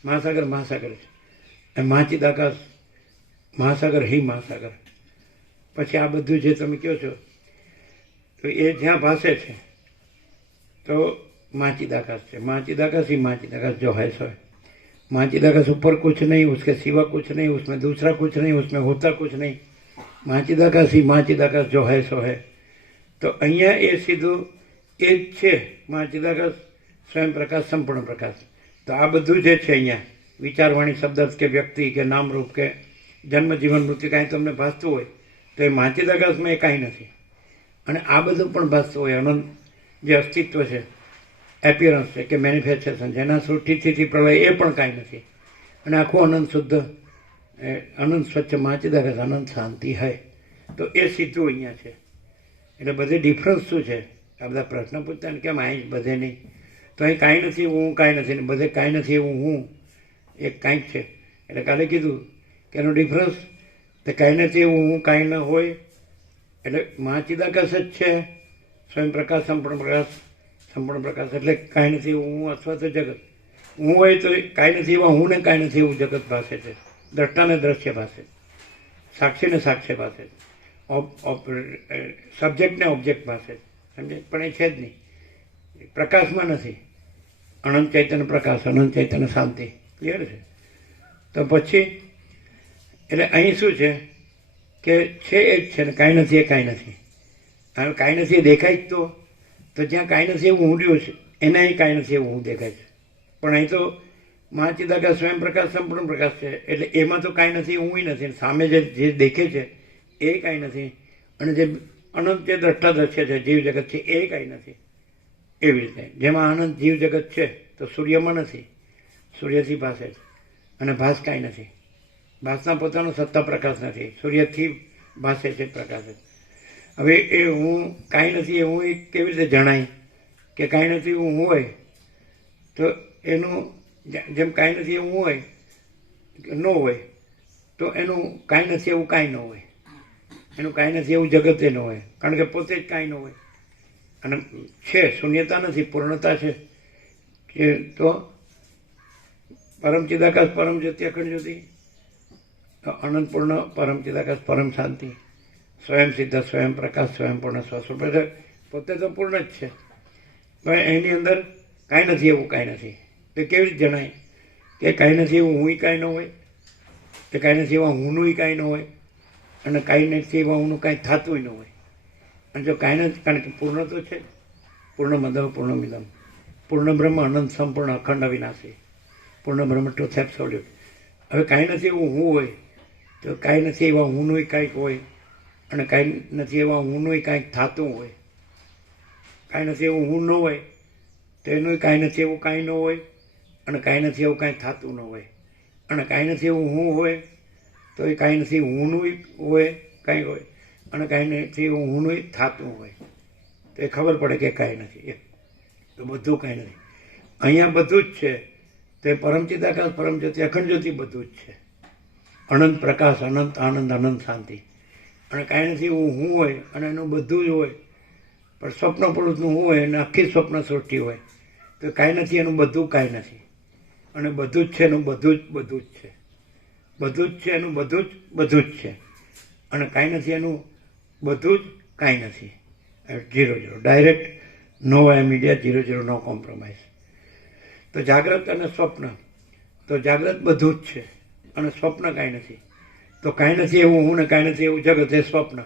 મહાસાગર મહાસાગર છે, અને મહાચિદાકાશ મહાસાગર હિ મહાસાગર. પછી આ બધું જે તમે કહો છો તો એ જ્યાં ભાષે છે તો महाचिदाकाश है. महाचिदाकाश ही महाचिदाकाश जो है सो है. महाचिदाकाश ऊपर कुछ नहीं, उसके सिवा कुछ नहीं, उसमें दूसरा कुछ नहीं, उसमें होता कुछ नहीं. महाचिदाकाश ही महाचिदाकाश जो है सो है. तो અહીંયા એ સીધું એ જ છે મહાચિદાકાશ, સ્વયં પ્રકાશ, સંપૂર્ણ પ્રકાશ. તો આ બધું જે છે અહીંયા વિચારવાણી શબ્દ કે વ્યક્તિ કે નામરૂપ કે જન્મ જીવન મૃત્યુ કાંઈ તમને ભાસતું હોય તો એ મહાચિદાકાશમાં એ કાંઈ નથી. અને આ બધું પણ ભાસતું હોય અનંત જે અસ્તિત્વ છે, એપિયરન્સ છે કે મેનિફેસ્ટેશન છે, એના સૃષ્ટિથી પ્રલય એ પણ કાંઈ નથી. અને આખું અનંત શુદ્ધ અનંત સ્વચ્છ મહાચિદાકાશ અનંત શાંતિ હોય. તો એ સીધું અહીંયા છે. એટલે બધે ડિફરન્સ શું છે? આ બધા પ્રશ્ન પૂછતા ને કેમ અહીં બધે નહીં, તો અહીં કાંઈ નથી હું કાંઈ નથી ને બધે કાંઈ નથી એવું હું એક કાંઈક છે. એટલે કાલે કીધું કે એનો ડિફરન્સ તે કાંઈ નથી એવું હું કાંઈ ન હોય. એટલે મહાચિદાકાશ જ છે, સ્વયં પ્રકાશ, સંપૂર્ણ પ્રકાશ. સંપૂર્ણ પ્રકાશ એટલે કાંઈ નથી એવું હું અથવા તો જગત. હું હોય તો કાંઈ નથી એવા હું ને કાંઈ નથી એવું જગત ભાષે છે. દ્રષ્ટાને દ્રશ્ય ભાષે, સાક્ષીને સાક્ષ્ય ભાષે, સબ્જેક્ટને ઓબ્જેક્ટ ભાષે. સમજે? પણ એ છે જ નહીં, પ્રકાશમાં નથી. અનંત ચૈતન્ય પ્રકાશ, અનંત ચૈતન્ય શાંતિ. ક્લિયર છે? તો પછી એટલે અહીં શું છે કે છે એ જ છે ને કાંઈ નથી એ કાંઈ નથી. હવે કાંઈ નથી એ દેખાય જ તો જ્યાં કાંઈ નથી એવું હું રહ્યું છે એને અહીં કાંઈ નથી એવું હું દેખાય છે. પણ અહીં તો મહાચિદાકાશ સ્વયં પ્રકાશ સંપૂર્ણ પ્રકાશ છે. એટલે એમાં તો કાંઈ નથી હું નથી. સામે જે દેખે છે એ કાંઈ નથી. અને જે અનંત જે દ્રષ્ટા દ્રશ્ય છે, જીવ જગત છે, એ કાંઈ નથી. એવી રીતે જેમાં અનંત જીવ જગત છે તો સૂર્યમાં નથી, સૂર્યથી ભાષે છે. અને ભાસ કાંઈ નથી. ભાસના પોતાનો સત્તા પ્રકાશ નથી, સૂર્યથી ભાષે છે પ્રકાશ. હવે એ હું કાંઈ નથી એ હું કેવી રીતે જણાય કે કાંઈ નથી એવું હોય? તો એનું જેમ કાંઈ નથી એવું હોય ન હોય તો એનું કાંઈ નથી એવું કાંઈ ન હોય. એનું કાંઈ નથી એવું જગતે ન હોય, કારણ કે પોતે જ કાંઈ ન હોય. અને છે શૂન્યતા નથી, પૂર્ણતા છે. કે તો પરમ ચિદાકાશ, પરમ જ્યોતિ, અખંડ જ્યોતિ, અનંત પૂર્ણ, પરમ ચિદાકાશ, પરમ શાંતિ, સ્વયં સિદ્ધ, સ્વયં પ્રકાશ, સ્વયં પૂર્ણ, સ્વસ્વરૂપ. પોતે તો પૂર્ણ જ છે. પણ એની અંદર કાંઈ નથી એવું કાંઈ નથી. તો કેવી રીતે જણાય કે કાંઈ નથી એવું હું કાંઈ ન હોય? કે કાંઈ નથી એવા હુંનું કાંઈ ન હોય? અને કાંઈ નથી એવા હુંનું કાંઈ થતું ન હોય? અને જો કાંઈ નથી, કારણ કે પૂર્ણ તો છે. પૂર્ણ મદ પૂર્ણ મિદમ, પૂર્ણ બ્રહ્મ, અનંત સંપૂર્ણ અખંડ અવિનાશી, પૂર્ણ બ્રહ્મ ટ્રુથ એબ્સોલ્યુટ. હવે કાંઈ નથી એવું હું હોય તો કાંઈ નથી એવા હુંનું કાંઈક હોય. અને કાંઈ નથી એવા હુંનું કાંઈક થતું હોય. કાંઈ નથી એવું હું ન હોય તો એનું કાંઈ નથી એવું કાંઈ ન હોય. અને કાંઈ નથી એવું કાંઈ થતું ન હોય. અને કાંઈ નથી એવું હું હોય તો એ કાંઈ નથી હુંનું હોય કાંઈ હોય. અને કાંઈ નથી એવું હુંનું થતું હોય તો એ ખબર પડે કે કાંઈ નથી. તો બધું કાંઈ નથી. અહીંયા બધું જ છે. તો એ પરમ ચિદાકાશ, પરમ જ્યોતિ, અખંડ જ્યોતિ બધું જ છે. અનંત પ્રકાશ, અનંત આનંદ, અનંત શાંતિ. અને કાંઈ નથી એવું હું હોય અને એનું બધું જ હોય. પણ સ્વપ્ન પુરુષનું હું હોય અને આખી સ્વપ્ન સૃષ્ટિ હોય તો કાંઈ નથી એનું બધું કાંઈ નથી. અને બધું જ છે એનું બધું જ છે. બધું જ છે એનું બધું જ છે. અને કાંઈ નથી એનું બધું જ કાંઈ નથી. 0-0 ડાયરેક્ટ, નો ઇમિડિયેટ, 0-0 નો કોમ્પ્રોમાઇઝ. તો જાગ્રત અને સ્વપ્ન, તો જાગ્રત બધું જ છે અને સ્વપ્ન કાંઈ નથી. તો કાંઈ નથી એવું હું ને કાંઈ નથી એવું જગત એ સ્વપ્ન.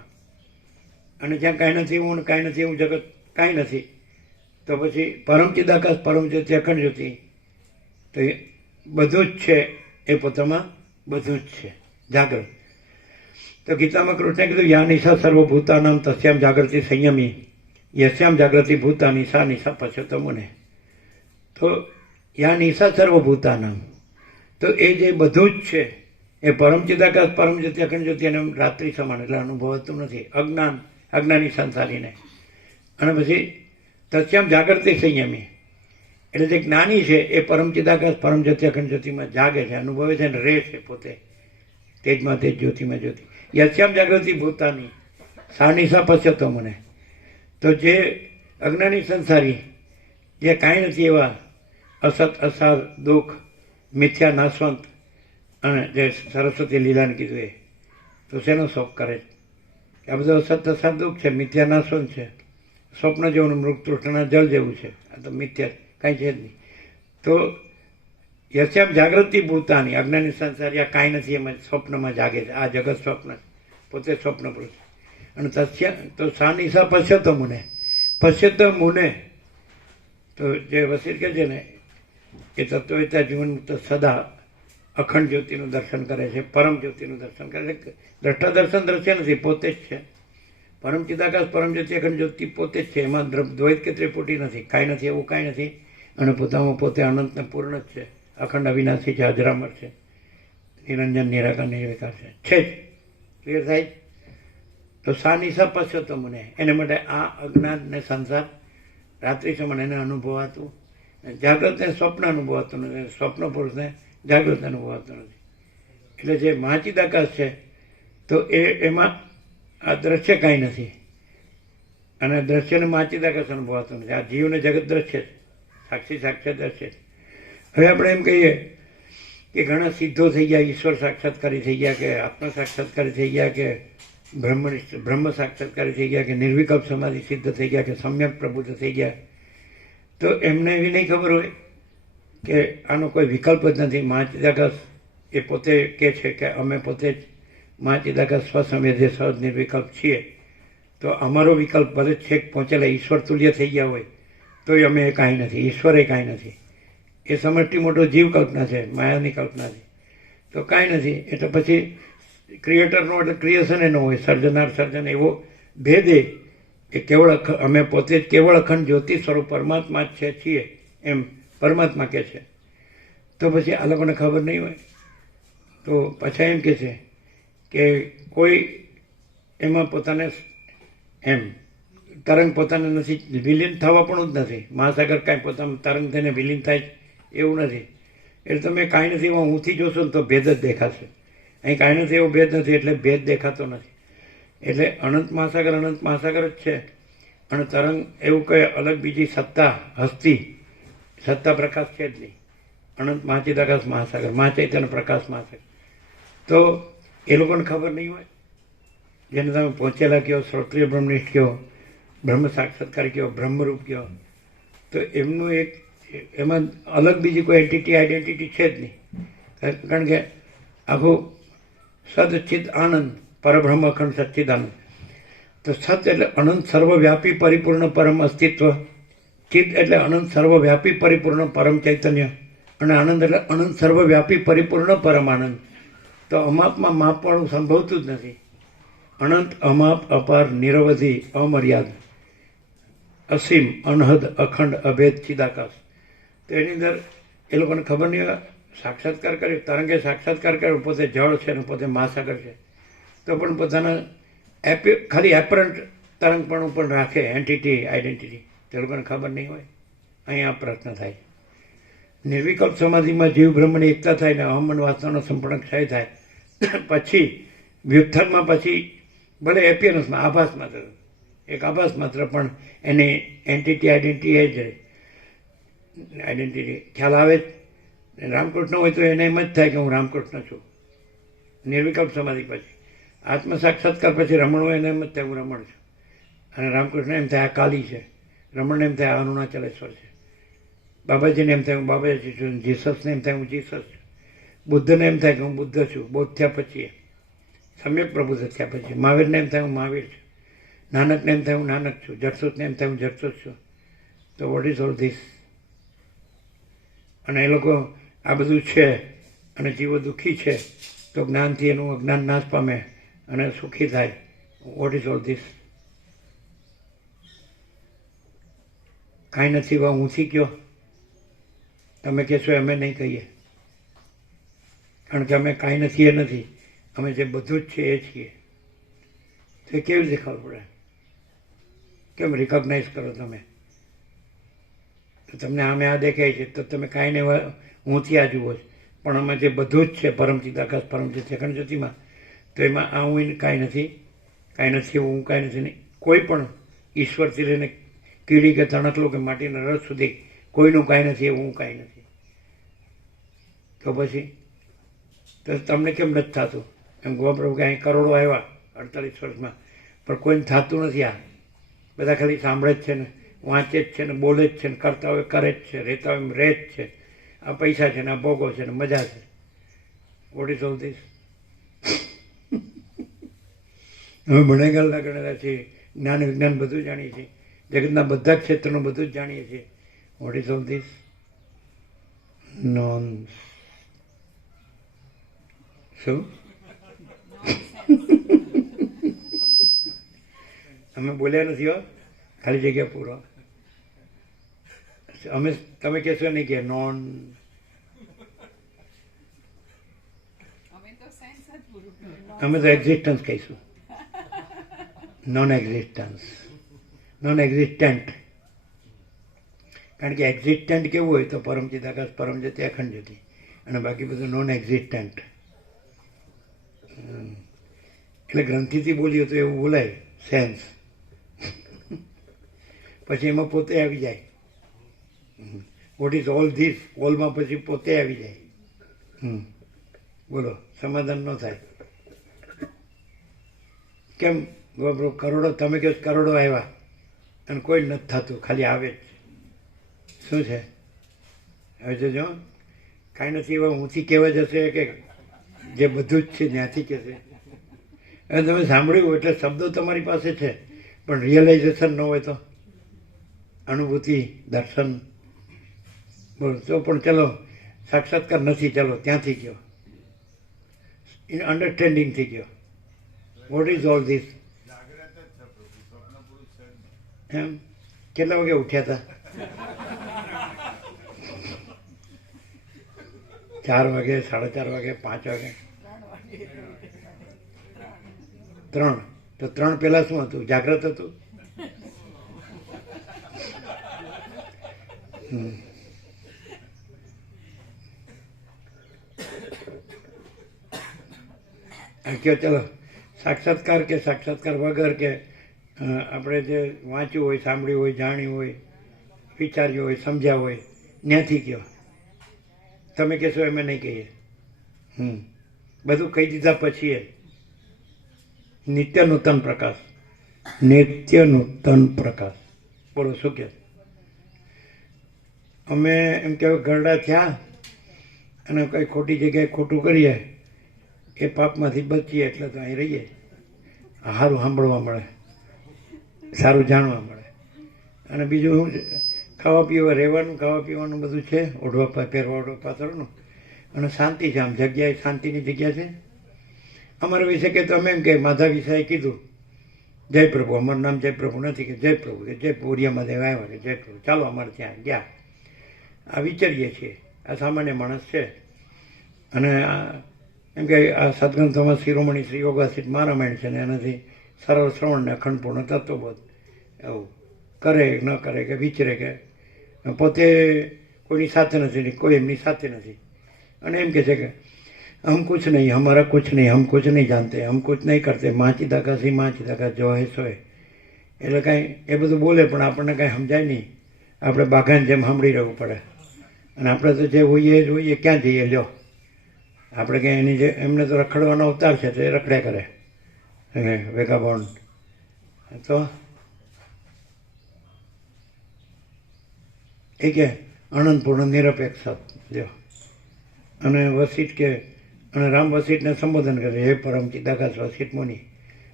અને જ્યાં કાંઈ નથી હું ને કાંઈ નથી એવું જગત કાંઈ નથી. તો પછી પરમ ચિદાકાશ, પરમ જ્યોતિ, અખંડ જ્યોતિ, તો એ બધું જ છે. એ પોતામાં બધું જ છે, જાગ્રત. તો ગીતામાં કૃષ્ણે કીધું યા નિશા સર્વભૂતાનામ તસ્યામ જાગૃતિ સંયમી યસ્યામ જાગૃતિ ભૂતાની સા નિશા પશ્યતો મુને. તો યા નિશા સર્વભૂતાનામ, તો એ જે બધું જ છે એ પરમ ચિદાકાશ, પરમ જ્યોતિ, અખંડ જ્યોતિ અને રાત્રિ સમાન, એટલે અનુભવાતું નથી અજ્ઞાની સંસારીને. અને પછી તસ્યામ જાગૃતિ સંયમી, એટલે જે જ્ઞાની છે એ પરમ ચિદાકાશ, પરમ જ્યોતિ, અખંડ જ્યોતિમાં જાગે છે, અનુભવે છે અને રહે છે પોતે તેજમાં તેજ, જ્યોતિમાં જ્યોતિ. યસ્યામ જાગૃતિ ભૂતાની સા નિશા પશ્યતો મને. તો જે અજ્ઞાની સંસારી જે કાંઈ નથી એવા અસત અસાર દુઃખ મિથ્યા નાશવંત અને જે સરસ્વતી લીલાને કીધું એ તો શેનો શોખ કરે છે આ બધું અસત અસાર દુઃખ છે મિથ્યા નાશવંત છે સ્વપ્ન જેવું મૃગ તૃષ્ણના જળ જેવું છે આ તો મિથ્યા કાંઈ છે જ નહીં તો યસ્યામ જાગૃતિ ભૂતાની અજ્ઞાની સંસારી આ કાંઈ નથી એમાં સ્વપ્નમાં જાગે છે આ જગત સ્વપ્ન પોતે સ્વપ્ન પુરુષ અને તસ્ય તો સાનિશા પશ્યતો મુને તો જે વસીર કહે છે ને એ તત્વવેતા જીવન મુક્ત સદા અખંડ જ્યોતિનું દર્શન કરે છે પરમ જ્યોતિનું દર્શન કરે છે દ્રષ્ટા દર્શન દ્રશ્ય નથી પોતે જ છે પરમ ચિદાકાશ પરમ જ્યોતિ અખંડ જ્યોતિ પોતે જ છે એમાં દ્વૈત કે ત્રિપુટી નથી કાંઈ નથી એવું કાંઈ નથી અને પોતામાં પોતે અનંતને પૂર્ણ જ છે અખંડ અવિનાશી છે અજરામર છે નિરંજન નિરાકાર નિર્વિકાર છે જ ક્લિયર થાય તો સાનિશા પશ્યતો મને એને માટે આ અજ્ઞાન ને સંસાર રાત્રિ સમય એને અનુભવાતું જાગ્રતને સ્વપ્ન અનુભવાતું નથી સ્વપ્ન પુરુષને જાગૃત અનુભવાતું નથી એટલે જે મહાચિદાકાશ છે તો એમાં આ દ્રશ્ય કાંઈ નથી અને દ્રશ્યને મહાચિદાકાશ અનુભવાતું નથી આ જીવને જગત દ્રશ્ય છે સાક્ષી સાક્ષાત દ્રશ્ય છે હવે આપણે એમ કહીએ કે ઘણા સિદ્ધો થઈ ગયા ઈશ્વર સાક્ષાત્કારી થઈ ગયા કે આત્મ સાક્ષાત્કારી થઈ ગયા કે બ્રહ્મ સાક્ષાત્કારી થઈ ગયા કે નિર્વિકલ્પ સમાધિ સિદ્ધ થઈ ગયા કે સમ્યક પ્રબુદ્ધ થઈ ગયા તો એમને એવી નહીં ખબર હોય કે આનો કોઈ વિકલ્પ જ નથી મહાચિદાકાશ એ પોતે કહે છે કે અમે પોતે જ મહાચિદાકાશ સ્વસંવેદ્ય સહજ નિર્વિકલ્પ છીએ તો અમારો વિકલ્પ ભલે છેક પહોંચેલા ઈશ્વર તુલ્ય થઈ ગયા હોય તોય અમે એ કાંઈ નથી ઈશ્વર એ કાંઈ નથી એ સમષ્ટિ મોટો જીવ કલ્પના છે માયાની કલ્પના છે તો કાંઈ નથી એટલે પછી ક્રિએટરનો એટલે ક્રિએશન એનો હોય સર્જનાર સર્જન એવો ભેદ એ કેવળ અમે પોતે જ કેવળ અખંડ જ્યોતિ સ્વરૂપ પરમાત્મા જ છે છીએ એમ પરમાત્મા કહે છે તો પછી આ લોકોને ખબર નહીં હોય તો પાછા એમ કહે છે કે કોઈ એમાં પોતાને એમ તરંગ પોતાને નથી વિલીન થવા પણ જ નથી મહાસાગર કાંઈ પોતાનું તરંગ થઈને વિલીન થાય એવું નથી એટલે તમે કાંઈ નથી એમાં ઊંથી જોશો ને તો ભેદ જ દેખાશે અહીં કાંઈ નથી એવો ભેદ નથી એટલે ભેદ દેખાતો નથી એટલે અનંત મહાસાગર જ છે અને તરંગ એવું કંઈ અલગ બીજી સત્તા હસ્તી સત્તા પ્રકાશ છે જ નહીં અનંત મહાચિદાકાશ મહાસાગર મહાચૈતન્ય પ્રકાશ મહાસાગર તો એ લોકોને ખબર નહીં હોય જેને તમે પહોંચેલા કહો શ્રોત્રિય બ્રહ્મનિષ્ઠ કહો બ્રહ્મ સાક્ષાત્કાર કહો બ્રહ્મરૂપ કહો તો એમનું એક એમાં અલગ બીજી કોઈ એન્ટિટી આઈડેન્ટિટી છે જ નહીં કારણ કે આખું સદચિદ આનંદ પરબ્રહ્મ અખંડ સચ્ચિદાનંદ તો સત એટલે અનંત સર્વવ્યાપી પરિપૂર્ણ પરમ અસ્તિત્વ ચિદ એટલે અનંત સર્વવ્યાપી પરિપૂર્ણ પરમ ચૈતન્ય અને આનંદ એટલે અનંત સર્વવ્યાપી પરિપૂર્ણ પરમ આનંદ તો અમાપમાં માપવાનું સંભવતું જ નથી અનંત અમાપ અપાર નિરવધિ અમર્યાદ અસીમ અનહદ અખંડ અભેદ ચિદાકાશ તો એની અંદર એ લોકોને ખબર નહીં હોય સાક્ષાત્કાર કર્યો તરંગે સાક્ષાત્કાર કર્યો પોતે જળ છે અને પોતે મહાસાગર છે તો પણ પોતાના ખાલી એપરન્ટ તરંગપણું પણ રાખે એન્ટિટી આઈડેન્ટિટી તે લોકોને ખબર નહીં હોય અહીંયા પ્રશ્ન થાય નિર્વિકલ્પ સમાધિમાં જીવ બ્રહ્મની એકતા થાય ને અહમન વાસનાનો સંપૂર્ણ ક્ષય થાય પછી વ્યુત્થાનમાં પછી ભલે એપિયરન્સમાં આભાસ માત્ર એક આભાસ માત્ર પણ એની એન્ટિટી આઈડેન્ટિટી એ જ આઈડેન્ટિટી ખ્યાલ આવે જ રામકૃષ્ણ હોય તો એને એમ જ થાય કે હું રામકૃષ્ણ છું નિર્વિકલ્પ સમાધિ પછી આત્મ સાક્ષાત્કાર પછી રમણ હોય એને એમ જ થાય હું રમણ છું અને રામકૃષ્ણ એમ થાય આ કાલી છે રમણને એમ થાય આ અરુણાચલેશ્વર છે બાબાજીને એમ થાય હું બાબાજી છું જીસસને એમ થાય હું જીસસ છું બુદ્ધને એમ થાય કે હું બુદ્ધ છું બૌદ્ધ થયા પછી સમ્યક પ્રબુદ્ધ થયા પછી મહાવીરને એમ થાય હું મહાવીર છું નાનકને એમ થાય હું નાનક છું જટસુતને એમ થાય હું જટસુત છું તો વોટ ઇઝ ઓલ ધીસ અને એ લોકો આ બધું છે અને જીવો દુઃખી છે તો જ્ઞાનથી એનું અજ્ઞાન નાશ પામે અને સુખી થાય વોટ ઇઝ ઓલ ધીસ કાંઈ નથી ઊંચી કયો તમે કહેશો અમે નહીં કહીએ કારણ કે અમે કાંઈ નથી એ નથી અમે જે બધું જ છે એ છીએ તો એ કેવી રીતે ખબર પડે કેમ રિકોગ્નાઇઝ કરો તમે તો તમને આમે આ દેખાય છે તો તમે કાંઈ ને ઊંચી આ જુઓ છો પણ અમે જે બધું જ છે પરમચિત આકાશ પરમચિત અખંડ જ્યોતિમાં તો એમાં આ હું કાંઈ નથી હું કાંઈ નથી નહીં કોઈ પણ ઈશ્વરથી લઈને કીડી કે તણકલું કે માટીના રસ સુધી કોઈનું કાંઈ નથી એવું કાંઈ નથી. તો પછી તો તમને કેમ નથી થતું? એમ ગોપ્રભુ કે અહીં કરોડો આવ્યા 48 વર્ષમાં, પણ કોઈને થતું નથી. આ બધા ખાલી સાંભળે જ છે ને, વાંચે જ છે ને, બોલે જ છે ને, કરતા હોય કરે જ છે, રહેતા હોય રહે જ છે. આ પૈસા છે ને, આ ભોગો છે ને, મજા છે. Vote is all this? અમે ભણેગેલા ગણેલા છીએ, જ્ઞાન વિજ્ઞાન બધું જાણીએ છીએ, જગતના બધા જ ક્ષેત્રનું બધું જ જાણીએ છીએ. Vote is all this? Non. શું અમે બોલ્યા નથી હો, ખાલી જગ્યા પૂરો. અમે તમે કહેશો નહીં કે નોન. અમે તો સાયન્સ જ પૂરું કર્યું. અમે તો એક્ઝિસ્ટન્સ કહીશું. Non existence, non existent. કારણ કે એક્ઝિસ્ટન્ટ કેવું હોય તો પરમચિત આકાશ, પરમજ્યોતિ, અખંડ જ્યોતિ, અને બાકી બધું નોન એક્ઝિસ્ટન્ટ. એટલે ગ્રંથિથી બોલીએ તો એવું બોલાય સેન્સ, પછી એમાં પોતે આવી જાય. What is all this? ઓલમાં પછી પોતે આવી જાય. બોલો, સમાધાન ન થાય કેમ? કરોડો, તમે કહો કરોડો આવ્યા અને કોઈ નથી થતું, ખાલી આવે જ. શું છે? હવે જોજો, કાંઈ નથી. એવા ઊંથી કહેવા જશે કે જે બધું જ છે ત્યાંથી કહેશે. હવે તમે સાંભળ્યું એટલે શબ્દો તમારી પાસે છે, પણ રિયલાઇઝેશન ન હોય તો, અનુભૂતિ, દર્શન, બોલો તો પણ ચલો સાક્ષાત્કાર નથી, ચલો ત્યાંથી ગયો, અન્ડરસ્ટેન્ડિંગથી ગયો. What is all this? એમ કેટલા વાગે ઉઠ્યા હતા? 4 વાગે, 4:30 વાગે, 5 વાગે, 3? તો 3 પહેલા શું હતું? જાગ્રત હતું. કયો ચલો સાક્ષાત્કાર કે સાક્ષાત્કાર વગર કે આપણે જે વાંચ્યું હોય, સાંભળ્યું હોય, જાણ્યું હોય, વિચાર્યું હોય, સમજ્યા હોય, ત્યાંથી કયો. તમે કહેશો એમ નહીં કહીએ. બધું કહી દીધા પછી એ નિત્ય નૂતન પ્રકાશ, નિત્ય નૂતન પ્રકાશ. બોલો શું કહે? અમે એમ કહેવાય ગરડા થયા અને કંઈ ખોટી જગ્યાએ ખોટું કરીએ એ પાપમાંથી બચીએ એટલે તો અહીં રહીએ. સારું સાંભળવા મળે, સારું જાણવા મળે, અને બીજું શું છે? ખાવા પીવા, રહેવાનું, ખાવા પીવાનું બધું છે, ઓઢવા પહેરવા, ઓઢવા પાથરવાનું, અને શાંતિ છે. આમ જગ્યાએ શાંતિની જગ્યા છે. અમારા વિશે કે તો અમે એમ કે માધા વિષયે કીધું જય પ્રભુ, અમારું નામ જય પ્રભુ નથી કે જય પ્રભુ, કે જય પૂરિયામાં દેવ આવ્યા કે જય પ્રભુ, ચાલો અમારે ત્યાં ગયા. આ વિચારીએ છીએ, આ સામાન્ય માણસ છે. અને એમ કે આ સદગ્રંથોમાં શિરોમણી શ્રી યોગાસિત મહારામાયણ છે ને એનાથી સરળ શ્રવણને અખંડપૂર્ણ તત્વબોધ એવું કરે ન કરે કે વિચરે કે પોતે કોઈની સાથે નથી ને કોઈ એમની સાથે નથી. અને એમ કહે છે કે હમ કુછ નહીં, હમારા કુછ નહીં, હમ કુછ નહીં જાનતે, હમ કુછ નહીં કરતે, માચી દાકા સી માચી દાકા જો હે સોય. એટલે કાંઈ એ બધું બોલે પણ આપણને કાંઈ સમજાય નહીં. આપણે બાઘાને જેમ સાંભળી રહેવું પડે. અને આપણે તો જે હોઈએ જ હોઈએ, ક્યાં જઈએ લ્યો. આપણે ક્યાં એની જે એમને તો રખડવાનો અવતાર છે તો એ રખડ્યા કરે વેગાબોન્ડ. તો એ કે અનંતપૂર્ણ નિરપેક્ષ લ્યો. અને વસિષ્ઠ કે, અને રામ વસિષ્ઠને સંબોધન કરે, હે પરમ ચિદાકાશ વસિષ્ઠ મુનિ.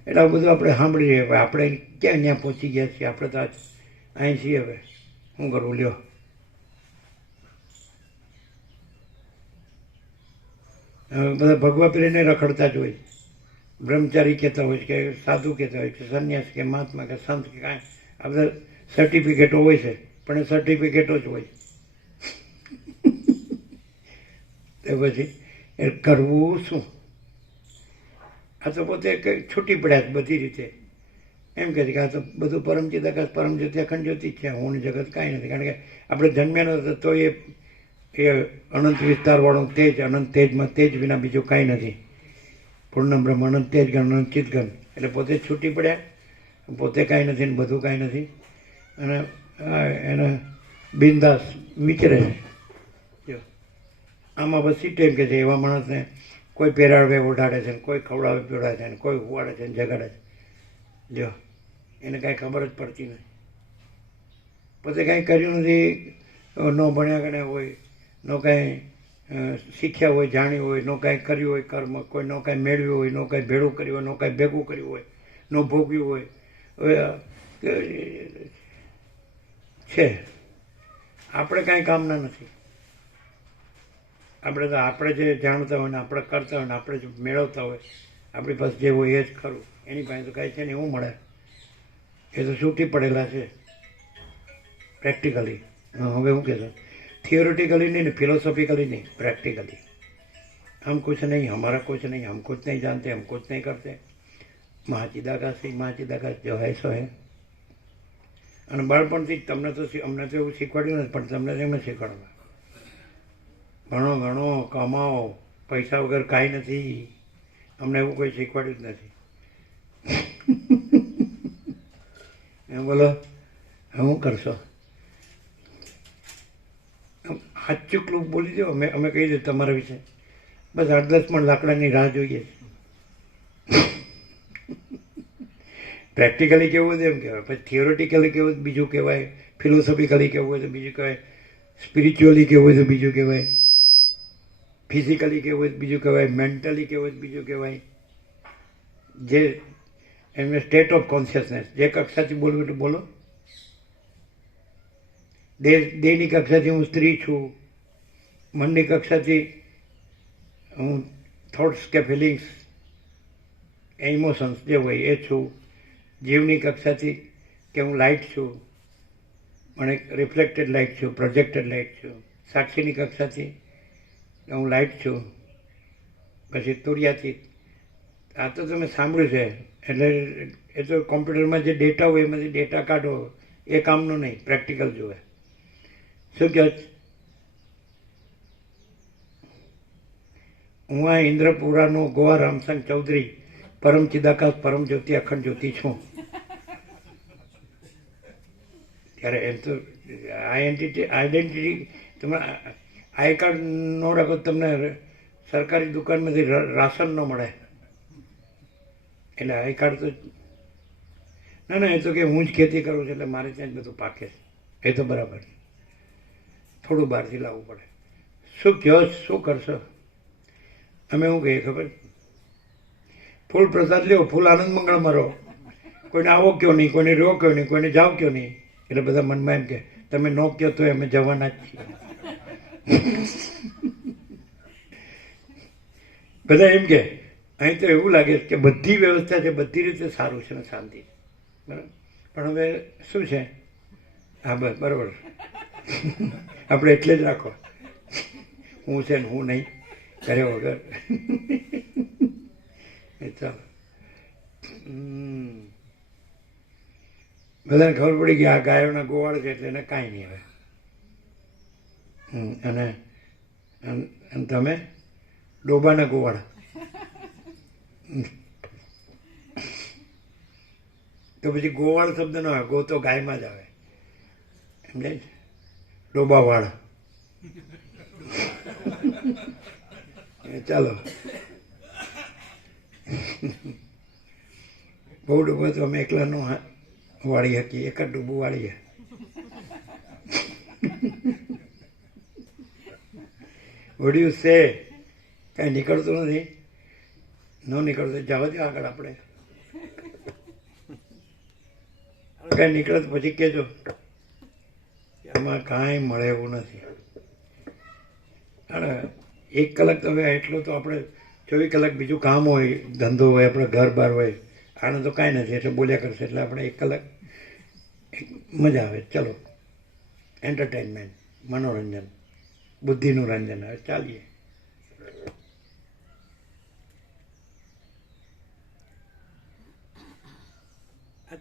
એટલે આ બધું આપણે સાંભળી રહીએ. હવે આપણે ક્યાં ત્યાં પહોંચી ગયા છીએ? આપણે તો અહીં છીએ. હવે શું કરવું લ્યો? બધા ભગવા પીરીને રખડતા જ હોય. બ્રહ્મચારી કહેતા હોય કે સાધુ કહેતા હોય કે સંન્યાસ કે મહાત્મા કે સંત કે કાંઈ, આ બધા સર્ટિફિકેટો હોય છે, પણ એ સર્ટિફિકેટો જ હોય. તો પછી એ કરવું શું? આ તો પોતે છૂટી પડ્યા બધી રીતે. એમ કહે છે કે આ તો બધું પરમચિત આકાશ, પરમજ્યોતિ, અખંડ જ્યોતિ જ છે. હું જગત કાંઈ નથી. કારણ કે આપણે જન્મ્યા નતો તો એ અનંત વિસ્તારવાળું તેજ, અનંત તેજમાં તેજ વિના બીજું કાંઈ નથી. પૂર્ણ બ્રહ્મ, અનંત તેજ ગણ, અનંત ચિત્તગણ. એટલે પોતે છૂટી પડ્યા પોતે કાંઈ નથી ને બધું કાંઈ નથી, અને એને બિંદાસ વિચરે છે. જો આમાં બસ સીટેમ કે છે એવા માણસને કોઈ પહેરાડવે ઓઢાડે છે ને કોઈ ખવડાવે પીવડાવે છે ને કોઈ હુવાડે છે ને જગાડે છે. જો એને કાંઈ ખબર જ પડતી નથી, પોતે કાંઈ કર્યું નથી, ન ભણ્યા ગણ્યા હોય, ન કાંઈ શીખ્યા હોય, જાણ્યું હોય, ન કાંઈ કર્યું હોય કર્મ, કોઈ ન કાંઈ મેળવ્યું હોય, ન કાંઈ ભેળું કર્યું હોય, ન કાંઈ ભેગું કર્યું હોય, ન ભોગ્યું હોય. હવે છે આપણે કાંઈ કામના નથી. આપણે તો આપણે જે જાણતા હોય ને આપણે કરતા હોય ને આપણે જે મેળવતા હોય, આપણી પાસે જે હોય એ જ ખરું. એની પાસે તો કાંઈ છે ને એવું મળે, એ તો છૂટી પડેલા છે પ્રેક્ટિકલી. હવે હું કહેતો थियोरिटिकली नहीं, फिलोसॉफिकली नहीं, प्रैक्टिकली. हम कुछ नहीं, हमारा कुछ नहीं, हम कुछ नहीं जानते, हम कुछ नहीं करते. महाचिदाकाश जो है સો હે. અને બાળપણથી તમને તો અમને તો એવું શીખવાડ્યું નથી, પણ તમને એમને શીખવાડવા ભણો ઘણો કમાઓ, પૈસા વગર કાંઈ નથી. અમને એવું કોઈ શીખવાડ્યું જ નથી. એમ બોલો શું કરશો? હાચુકલું બોલી દો, અમે કહી દઈએ તમારા વિશે બસ 8-10 મણ લાકડાની રાહ જોઈએ. પ્રેક્ટિકલી કેવું હોય એમ કહેવાય, પછી થિયોરિટિકલી કેવું હોય બીજું કહેવાય, ફિલોસોફિકલી કેવું હોય તો બીજું કહેવાય, સ્પિરિચ્યુઅલી કેવું હોય તો બીજું કહેવાય, ફિઝિકલી કેવું હોય તો બીજું કહેવાય, મેન્ટલી કેવું હોય તો બીજું કહેવાય. જે એમને સ્ટેટ ઓફ કોન્શિયસનેસ, જે કક્ષાથી બોલવું એટલું બોલો. દેહની કક્ષાથી હું સ્ત્રી છું, મનની કક્ષાથી હું થોટ્સ કે ફિલિંગ્સ ઇમોશન્સ જે હોય એ છું, જીવની કક્ષાથી કે હું લાઇટ છું, પણ એક રિફ્લેક્ટેડ લાઇટ છું, પ્રોજેક્ટેડ લાઇટ છું, સાક્ષીની કક્ષાથી હું લાઇટ છું, પછી તુરિયાથી. આ તો તમે સાંભળ્યું છે, એટલે એ તો કોમ્પ્યુટરમાં જે ડેટા હોય એમાંથી ડેટા કાઢો, એ કામનું નહીં, પ્રેક્ટિકલ જોવે. શું કહો? હું આ ઇન્દ્રપુરાનો ગોવા રામસંગ ચૌધરી પરમ ચિદાકાશ પરમ જ્યોતિ અખંડ જ્યોતિ છું. ત્યારે એમ તો આઈડેન્ટિટી તમે આઈ કાર્ડ ન રાખો, તમને સરકારી દુકાનમાંથી રાશન ન મળે. એટલે આઈ કાર્ડ તો ના, એ તો કે હું જ ખેતી કરું છું એટલે મારે ત્યાં જ બધું પાકે છે. એ તો બરાબર છે, થોડું બહારથી લાવવું પડે. શું કહો, શું કરશો? અમે શું કહીએ ખબર? ફૂલ પ્રસાદ લ્યો, ફૂલ આનંદ મંગળમાં રહો. કોઈને આવો કયો નહીં, કોઈને રહ્યો કયો નહીં, કોઈને જાઓ કયો નહીં. એટલે બધા મનમાં એમ કે તમે નો કહો તો અમે જવાના જ છીએ. બધા એમ કે અહીં તો એવું લાગે કે બધી વ્યવસ્થા છે, બધી રીતે સારું છે ને શાંતિ છે, બરાબર. પણ હવે શું છે? હા બસ બરાબર, આપણે એટલે જ રાખો હું છે ને હું નહીં કર્યા વગર. એ ચાલો, બધાને ખબર પડી કે આ ગાયોના ગોવાળ છે એટલે એને કાંઈ નહીં હવે. અને તમે ડોબાના ગોવાળ. તો પછી ગોવાળ શબ્દ ન આવે, ગો તો ગાયમાં જ આવે, સમજાય છે? ડોબાવાળ. ચાલો, બહુ ડૂબો તો અમે એકલા ન વાળી શકીએ, એક જ ડૂબું વાળીએ. વડ્યું છે કાંઈ નીકળતું નથી, ન નીકળતું જવા દો આગળ. આપણે કાંઈ નીકળે તો પછી કહેજો, આમાં કાંઈ મળે એવું નથી. અને 1 કલાક તો હવે એટલો તો આપણે 24 કલાક બીજું કામ હોય, ધંધો હોય, આપણે ઘર બહાર હોય, આને તો કાંઈ નથી, એટલે બોલ્યા કરશે. એટલે આપણે 1 કલાક મજા આવે. ચલો, એન્ટરટેનમેન્ટ, મનોરંજન, બુદ્ધિનું રંજન. હવે ચાલીએ.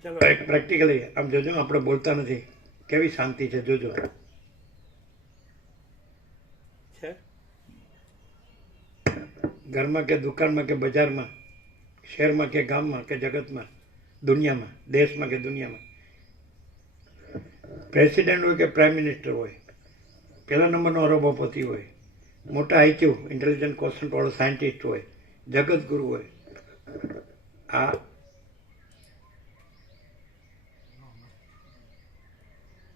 ચાલો, પ્રેક્ટિકલી આમ જોજો, આપણે બોલતા નથી, કેવી શાંતિ છે જોજો. છે ઘરમાં કે દુકાનમાં કે બજારમાં, શહેરમાં કે ગામમાં કે જગતમાં, દુનિયામાં, દેશમાં કે દુનિયામાં. પ્રેસિડેન્ટ હોય કે પ્રાઇમ મિનિસ્ટર હોય, પહેલા નંબરનો અરબોપતિ હોય, મોટા આઈક્યુ ઇન્ટેલિજન્ટ કોશન્ટ વાળો સાયન્ટિસ્ટ હોય, જગતગુરુ હોય, આ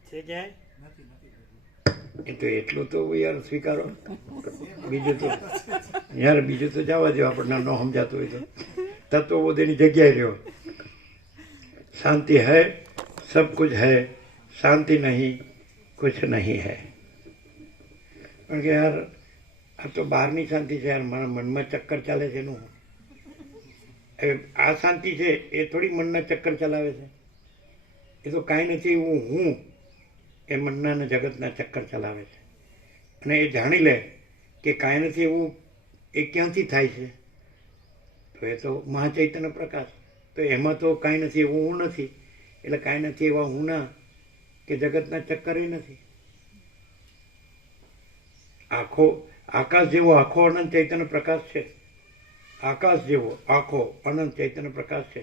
છે ક્યાંય? એ તો એટલું તો યાર સ્વીકારો. બીજું તો યાર બીજું તો જવા દો, આપણને ન સમજાતું હોય તો. તત્વબોધની જગ્યાએ રહ્યો. શાંતિ है, सब कुछ है, शांति नहीं कुछ नहीं है. પણ કે યાર આ તો બહારની શાંતિ છે યાર, મારા મનમાં ચક્કર ચાલે છે એનું. આ શાંતિ છે એ થોડી મનના ચક્કર ચલાવે છે. એ તો કાંઈ નથી, હું એ મનના અને જગતના ચક્કર ચલાવે છે. અને એ જાણી લે કે કાંઈ નથી એવું એ ક્યાંથી થાય છે, તો એ તો મહાચૈતન્ય પ્રકાશ. તો એમાં તો કાંઈ નથી એવું હું નથી, એટલે કાંઈ નથી એવા હું ના કે જગતના ચક્કર નથી. આખો આકાશ જેવો આખો અનંત ચૈતન્ય પ્રકાશ છે. આકાશ જેવો આખો અનંત ચૈતન્ય પ્રકાશ છે.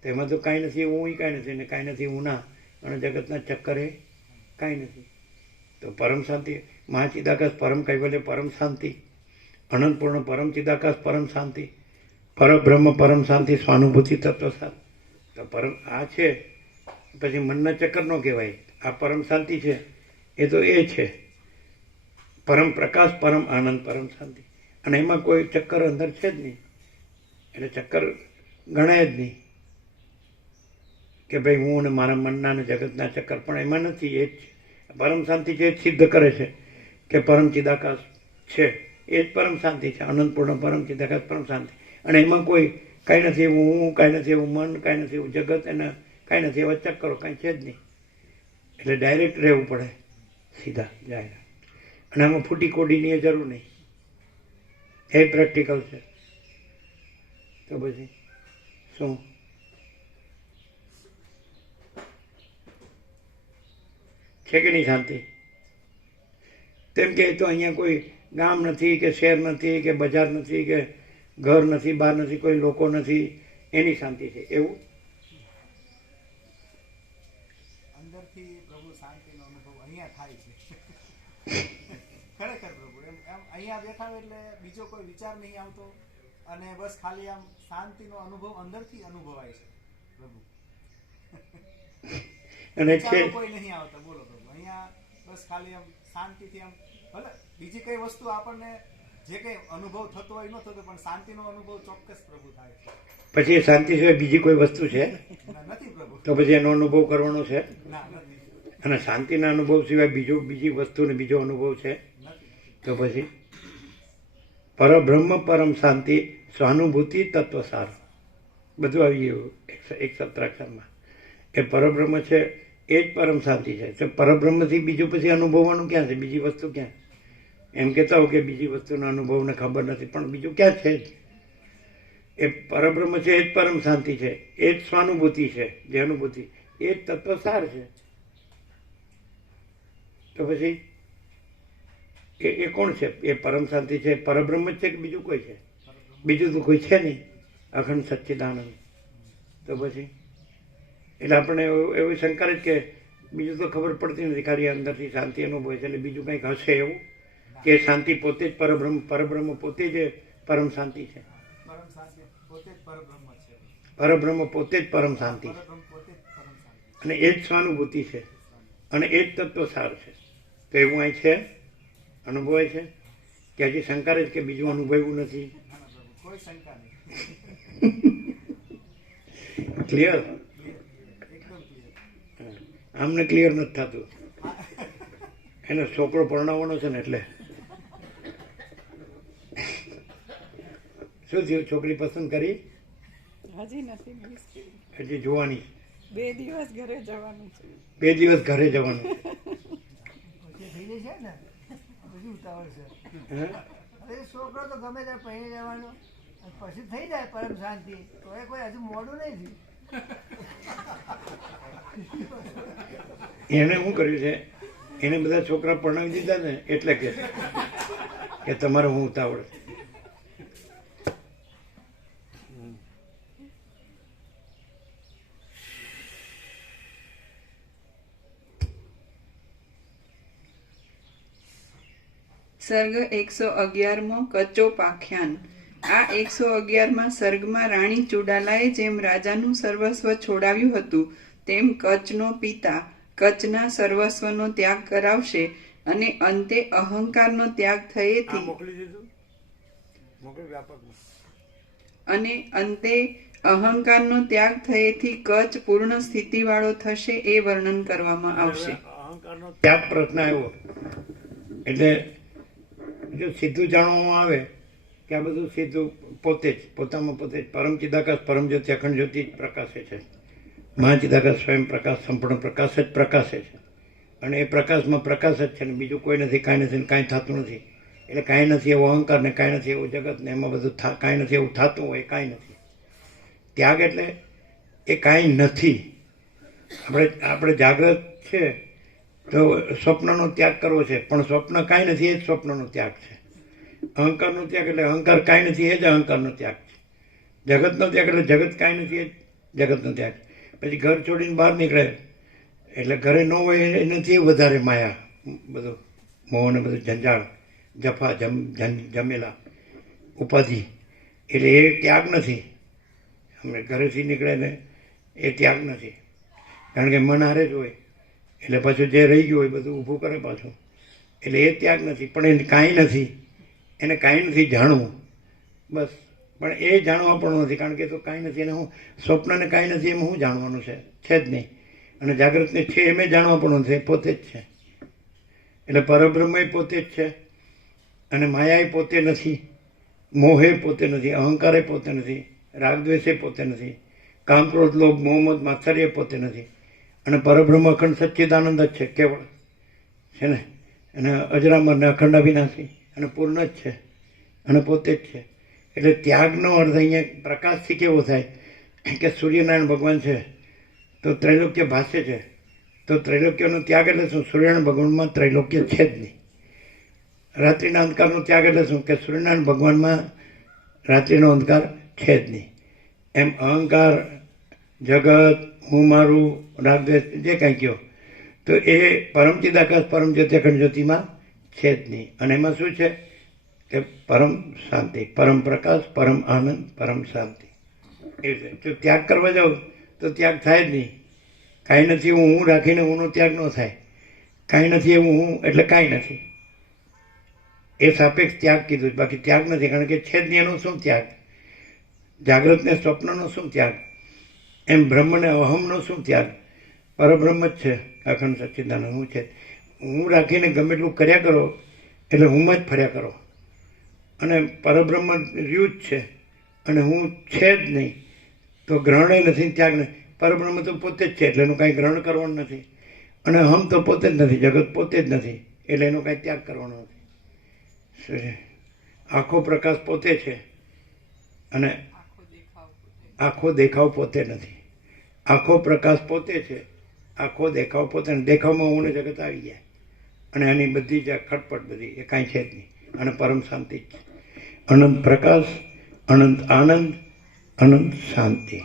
તો એમાં તો કાંઈ નથી એવું કાંઈ નથી, ને કાંઈ નથી હું ના, અને જગતના ચક્કરે કાંઈ નથી. તો પરમ શાંતિ, મહાચિદાકાશ પરમ કૈવલ્ય પરમ શાંતિ, અનંતપૂર્ણ પરમ ચિદાકાશ પરમ શાંતિ, પરબ્રહ્મ પરમ શાંતિ, સ્વાનુભૂતિ તત્વ સાત. તો પરમ આ છે, પછી મનના ચક્કર નો કહેવાય. આ પરમ શાંતિ છે એ તો એ છે પરમ પ્રકાશ, પરમ આનંદ, પરમ શાંતિ. અને એમાં કોઈ ચક્કર અંદર છે જ નહીં, એટલે ચક્કર ગણાય જ નહીં કે ભાઈ હું અને મારા મનના અને જગતના ચક્કર, પણ એમાં નથી. એ જ પરમ શાંતિ છે, એ જ સિદ્ધ કરે છે કે પરમ ચિદાકાશ છે, એ જ પરમ શાંતિ છે. અનંતપૂર્ણ પરમ ચિદાકાશ પરમ શાંતિ. અને એમાં કોઈ કાંઈ નથી એવું હું, કાંઈ નથી એવું મન, કાંઈ નથી એવું જગત, એને કાંઈ નથી એવા ચક્કરો, કાંઈ છે જ નહીં. એટલે ડાયરેક્ટ રહેવું પડે, સીધા જાય. અને આમાં ફૂટી કોડીની એ જરૂર નહીં, એ પ્રેક્ટિકલ છે. તો પછી શું છે કે નહીં શાંતિ? તેમ કે તો અહીંયા કોઈ ગામ નથી કે શહેર નથી કે બજાર નથી કે ઘર નથી, બહાર નથી, કોઈ લોકો નથી, એની શાંતિ છે એવું? અંદરથી પ્રભુ શાંતિનો અનુભવ અહીંયા થાય છે. ખરેખર પ્રભુ એમ અહીંયા બેઠા હોય એટલે બીજો કોઈ વિચાર નહીં આવતો, અને બસ ખાલી આમ શાંતિનો અનુભવ અંદરથી અનુભવાય છે પ્રભુ. અને છે વિચારો કોઈ નહીં આવતા, બોલો પ્રભુ. અહીંયા બસ ખાલી આમ શાંતિથી આમ, ભલે બીજી કઈ વસ્તુ આપણને જે કઈ અનુભવ થતો હોય ન થતો, પણ શાંતિનો અનુભવ ચોક્કસ પ્રભુ થાય છે. પછી એ શાંતિ સિવાય બીજી કોઈ વસ્તુ છે? નથી પ્રભુ. તો પછી એનો અનુભવ કરવાનો છે? ના, નથી. અને શાંતિના અનુભવ સિવાય બીજી વસ્તુ ને બીજો અનુભવ છે? તો પછી પરબ્રહ્મ પરમ શાંતિ, સ્વાનુભૂતિ તત્વસાર, બધું આવી ગયું એક સત્રાક્ષરમાં. એ પરબ્રહ્મ છે, એ જ પરમ શાંતિ છે. તો પરબ્રહ્મથી બીજું પછી અનુભવવાનું ક્યાં છે? બીજી વસ્તુ ક્યાં? એમ કહેતા હો કે બીજી વસ્તુનો અનુભવને ખબર નથી, પણ બીજું ક્યાં છે જ? એ પરબ્રહ્મ છે, એ જ પરમ શાંતિ છે, એ જ સ્વાનુભૂતિ છે, જે અનુભૂતિ, એ જ તત્વસાર છે. તો પછી એ કોણ છે? એ પરમ શાંતિ છે, પરબ્રહ્મ જ છે કે બીજું કોઈ છે? બીજું તો કોઈ છે નહીં, અખંડ સચ્ચિદાનંદ. તો પછી એટલે આપણે એવી શંકા જ કે બીજું તો ખબર પડતી નથી, ખાલી અંદરથી શાંતિ અનુભવે છે, એટલે બીજું કંઈક હશે એવું કે શાંતિ પોતે જ પરબ્રહ્મ પોતે જ પરમ શાંતિ છે. પરમ શાંતિ પોતે જ પરબ્રહ્મ છે. પરબ્રહ્મ પોતે જ પરમ શાંતિ છે, પરબ્રહ્મ પોતે જ પરમ શાંતિ. અને એ જ સ્વાનુભૂતિ છે, અને એ જ તત્વસાર છે. તો એવું અહીં છે, અનુભવાય છે કે હજી શંકા જ કે બીજું અનુભવ્યું નથી? ના, ના પ્રભુ, કોઈ શંકા નહીં. ક્લિયર? એકદમ ક્લિયર. આમને ક્લિયર નથી થતું, એનો છોકરો પરણાવવાનો છે ને એટલે. શું થયું, છોકરી પસંદ કરી? હજી નથી મિસ. હજી જોવાની? 2 દિવસ ઘરે જવાનું છે. 2 દિવસ ઘરે જવાનું? પછી થઈ જશે ને, પછી ઉતાવળ છે. હે? હવે છોકરો તો ગમે ત્યારે પહેરી જવાનો, પછી થઈ જાય પરમ શાંતિ, તો એ કોઈ હજુ મોડું નહીં થયું. એને શું કર્યું છે, એને બધા છોકરા પરણાવી દીધા ને એટલે કે તમારે હું ઉતાવળ છે. સર્ગ 111મો કચ્ચો પાખ્યાન. આ 111માં સર્ગમાં રાણી ચુડાલાએ જેમ રાજાનું સર્વસ્વ છોડાવ્યું હતું તેમ કચ્છનો પિતા કચ્છના સર્વસ્વનો ત્યાગ કરાવશે અને અંતે અહંકારનો ત્યાગ થયેથી મોકલી દીધું મોકલી વ્યાપકમાં. અને અંતે અહંકારનો ત્યાગ થયેથી કચ્છ પૂર્ણ સ્થિતિવાળો થશે એ વર્ણન કરવામાં આવશે. અહંકારનો ત્યાગ પ્રશ્ન આવ્યો એટલે જો સીધું જાણવામાં આવે કે આ બધું સીધું પોતે જ પોતામાં પોતે જ પરમ ચિદાકાશ પરમ જ્યોતિ અખંડ જ્યોતિ જ પ્રકાશે છે. મહાચિદાકાશ સ્વયં પ્રકાશ સંપૂર્ણ પ્રકાશ જ પ્રકાશે છે અને એ પ્રકાશમાં પ્રકાશ જ છે ને બીજું કોઈ નથી, કાંઈ નથી ને કાંઈ થતું નથી. એટલે કાંઈ નથી એવો અહંકાર ને કાંઈ નથી એવું જગત ને એમાં બધું કાંઈ નથી એવું થતું હોય કાંઈ નથી. ત્યાગ એટલે એ કાંઈ નથી. આપણે જાગ્રત છે તો સ્વપ્નનો ત્યાગ કરવો છે પણ સ્વપ્ન કાંઈ નથી એ જ સ્વપ્નનો ત્યાગ છે. અહંકારનો ત્યાગ એટલે અહંકાર કાંઈ નથી એ જ અહંકારનો ત્યાગ છે. જગતનો ત્યાગ એટલે જગત કાંઈ નથી એ જ જગતનો ત્યાગ છે. પછી ઘર છોડીને બહાર નીકળે એટલે ઘરે ન હોય એ નથી વધારે માયા, બધું મોહ ને બધું જંજાળ જફા જમેલા ઉપાધિ એટલે એ ત્યાગ નથી. અમે ઘરેથી નીકળે ને એ ત્યાગ નથી કારણ કે મન હારે જ હોય એટલે પાછું જે રહી ગયું હોય બધું ઊભું કરે પાછું એટલે એ ત્યાગ નથી. પણ એને કાંઈ નથી, એને કાંઈ નથી જાણવું બસ. પણ એ જાણવા પણ નથી કારણ કે તો કાંઈ નથી એને હું સ્વપ્નને કાંઈ નથી એમાં હું જાણવાનું છે જ નહીં. અને જાગૃતને છે એમ જાણવા પણ નથી, પોતે જ છે. એટલે પરબ્રહ્મ પોતે જ છે અને માયા પોતે નથી, મોહે પોતે નથી, અહંકારે પોતે નથી, રાગદ્વેષે પોતે નથી, કામ ક્રોધ લોભ મોહ મદ માત્સર્ય પોતે નથી. અને પરબ્રહ્મ અખંડ સચ્ચિદાનંદ જ છે, કેવળ છે ને, અને અજરામર ને અખંડ અવિનાશી અને પૂર્ણ જ છે અને પોતે જ છે. એટલે ત્યાગનો અર્થ અહીંયા પ્રકાશથી કેવો થાય કે સૂર્યનારાયણ ભગવાન છે તો ત્રૈલોક્ય ભાસે છે તો ત્રૈલોક્યનો ત્યાગ એટલે શું? સૂર્યનારાયણ ભગવાનમાં ત્રૈલોક્ય છે જ નહીં. રાત્રિના અંધકારનો ત્યાગ એટલે શું? કે સૂર્યનારાયણ ભગવાનમાં રાત્રિનો અંધકાર છે જ નહીં. એમ અહંકાર જગત હું મારું રાગદ્વેષ જે કાંઈ કહો તો એ પરમ ચિદાકાશ પરમ જ્યોતિ અખંડ જ્યોતિમાં છે જ નહીં. અને એમાં શું છે કે પરમ શાંતિ, પરમ પ્રકાશ, પરમ આનંદ, પરમ શાંતિ. એ રીતે જો ત્યાગ કરવા જાઓ તો ત્યાગ થાય જ નહીં. કાંઈ નથી એવું હું રાખીને હુંનો ત્યાગ ન થાય. કાંઈ નથી એવું હું એટલે કાંઈ નથી. એ સાપેક્ષ ત્યાગ કીધું, બાકી ત્યાગ નથી કારણ કે છે જ નહીં. એનો શું ત્યાગ? જાગ્રતને સ્વપ્નનો શું ત્યાગ? એમ બ્રહ્મને અહમનો શું ત્યાગ? પરબ્રહ્મ જ છે, અખંડ સચ્ચિદાનંદ હું છે. હું રાખીને ગમે એટલું કર્યા કરો એટલે હુંમાં જ ફર્યા કરો અને પરબ્રહ્મ રહ્યું જ છે અને હું છે જ નહીં તો ગ્રહણ નથી, ત્યાગ નહીં. પરબ્રહ્મ તો પોતે જ છે એટલે એનું કાંઈ ગ્રહણ કરવાનું નથી અને હમ તો પોતે જ નથી, જગત પોતે જ નથી એટલે એનો કાંઈ ત્યાગ કરવાનો નથી. આખો પ્રકાશ પોતે છે અને આખો દેખાવ પોતે નથી. આખો પ્રકાશ પોતે છે, આખો દેખાવ પોતે નથી. દેખાવમાં હું ને જગત આવી જાય અને આની બધી જ ખટપટ બધી એ કાંઈ છે જ નહીં અને પરમ શાંતિ જ છે. અનંત પ્રકાશ, અનંત આનંદ, અનંત શાંતિ.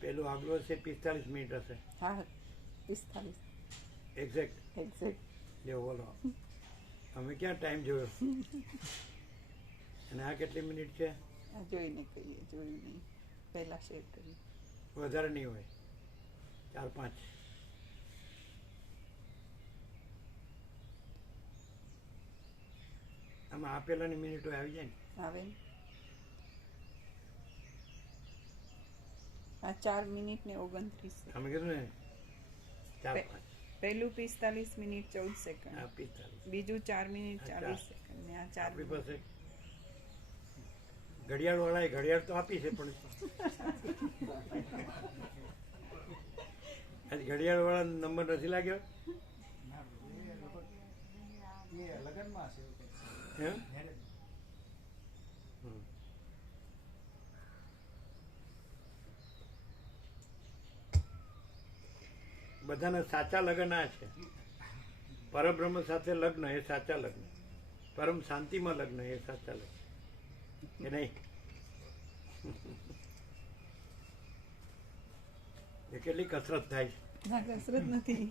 પેલું આગળ છે 45 મિનિટ હશે. હા 45 એક્ઝેક્ટ જો બોલો અમે ક્યાં ટાઈમ જોયો અને આ કેટલી મિનિટ છે? જોઈને કહીએ, જોયું નહીં, પહેલા શેર કરીએ. વધારે નહીં હોય, 4-5. આમાં આપેલાની મિનિટો આવી જાય ને આવે ને આ 4 મિનિટ ને 29 અમે કીધું ને 4-5. પહેલું 45 મિનિટ 14 સેકન્ડ, 45. બીજું 4 મિનિટ 40 સેકન્ડ ને આ 4 આપણી પાસે ઘડિયાળ વાળાએ ઘડિયાળ તો આપી છે પણ આજ ઘડિયાળ વાળા નંબર નથી લાગ્યો. એ લગનમાં છે એમ? બધાના સાચા લગ્ન આ છે. પરબ્રહ્મ સાથે લગ્ન એ સાચા લગ્ન, પરમ શાંતિમાં લગ્ન એ સાચા લગ્ન એ નહીં. એ કેટલી કસરત થાય છે. ના કસરત નથી.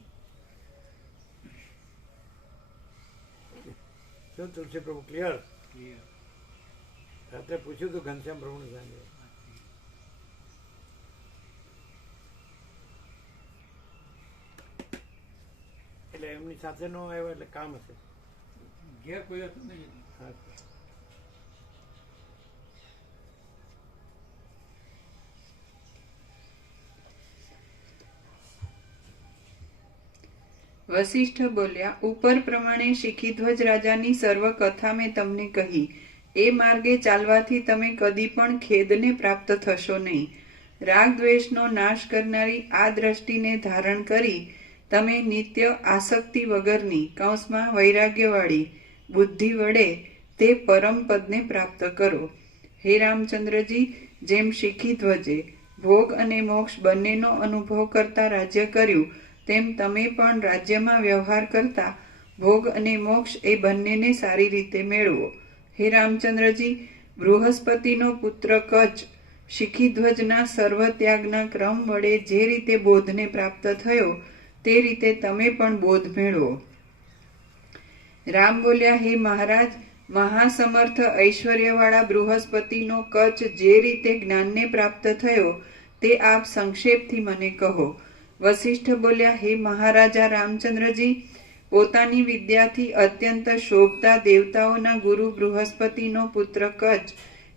શું તુલસી પ્રભુ ક્લિયર? રાત્રે પૂછ્યું હતું ઘનશ્યામ પ્રભુને સાંજે. એટલે એમની સાથે નો આવ્યો એટલે કામ હશે. ઘેર કોઈ હતું નહીં. હા. વશિષ્ઠ બોલ્યા, ઉપર પ્રમાણે શિખીધ્વજ રાજાની સર્વ કથા મેં તમને કહી. એ માર્ગે ચાલવાથી તમે કદી પણ ખેદને પ્રાપ્ત થશો નહીં. રાગ દ્વેષનો નાશ કરનારી આ દ્રષ્ટિને ધારણ કરી તમે નિત્ય આસક્તિ વગરની કૌંસમાં વૈરાગ્યવાળી બુદ્ધિ વડે તે પરમ પદને પ્રાપ્ત કરો. હે રામચંદ્રજી, જેમ શિખીધ્વજે ભોગ અને મોક્ષ બંનેનો અનુભવ કરતા રાજ્ય કર્યું, તેમ તમે પણ રાજ્યમાં વ્યવહાર કરતા ભોગ અને મોક્ષ એ બંનેને સારી રીતે મેળવો. હે રામચંદ્રજી, બૃહસ્પતિનો પુત્ર કચ્છ શિખીધ્વજના સર્વ ત્યાગના ક્રમ વડે જે રીતે બોધને પ્રાપ્ત થયો તે રીતે તમે પણ બોધ મેળવો. રામ બોલ્યા, હે મહારાજ, મહાસમર્થ ઐશ્વર્યવાળા બૃહસ્પતિનો કચ્છ જે રીતે જ્ઞાનને પ્રાપ્ત થયો તે આપ સંક્ષેપથી મને કહો. વશિષ્ઠ બોલ્યા, હે મહારાજા રામચંદ્રજી, પોતાની વિદ્યાથી અત્યંત શોભતા દેવતાઓના ગુરુ બૃહસ્પતિનો પુત્ર કચ્છ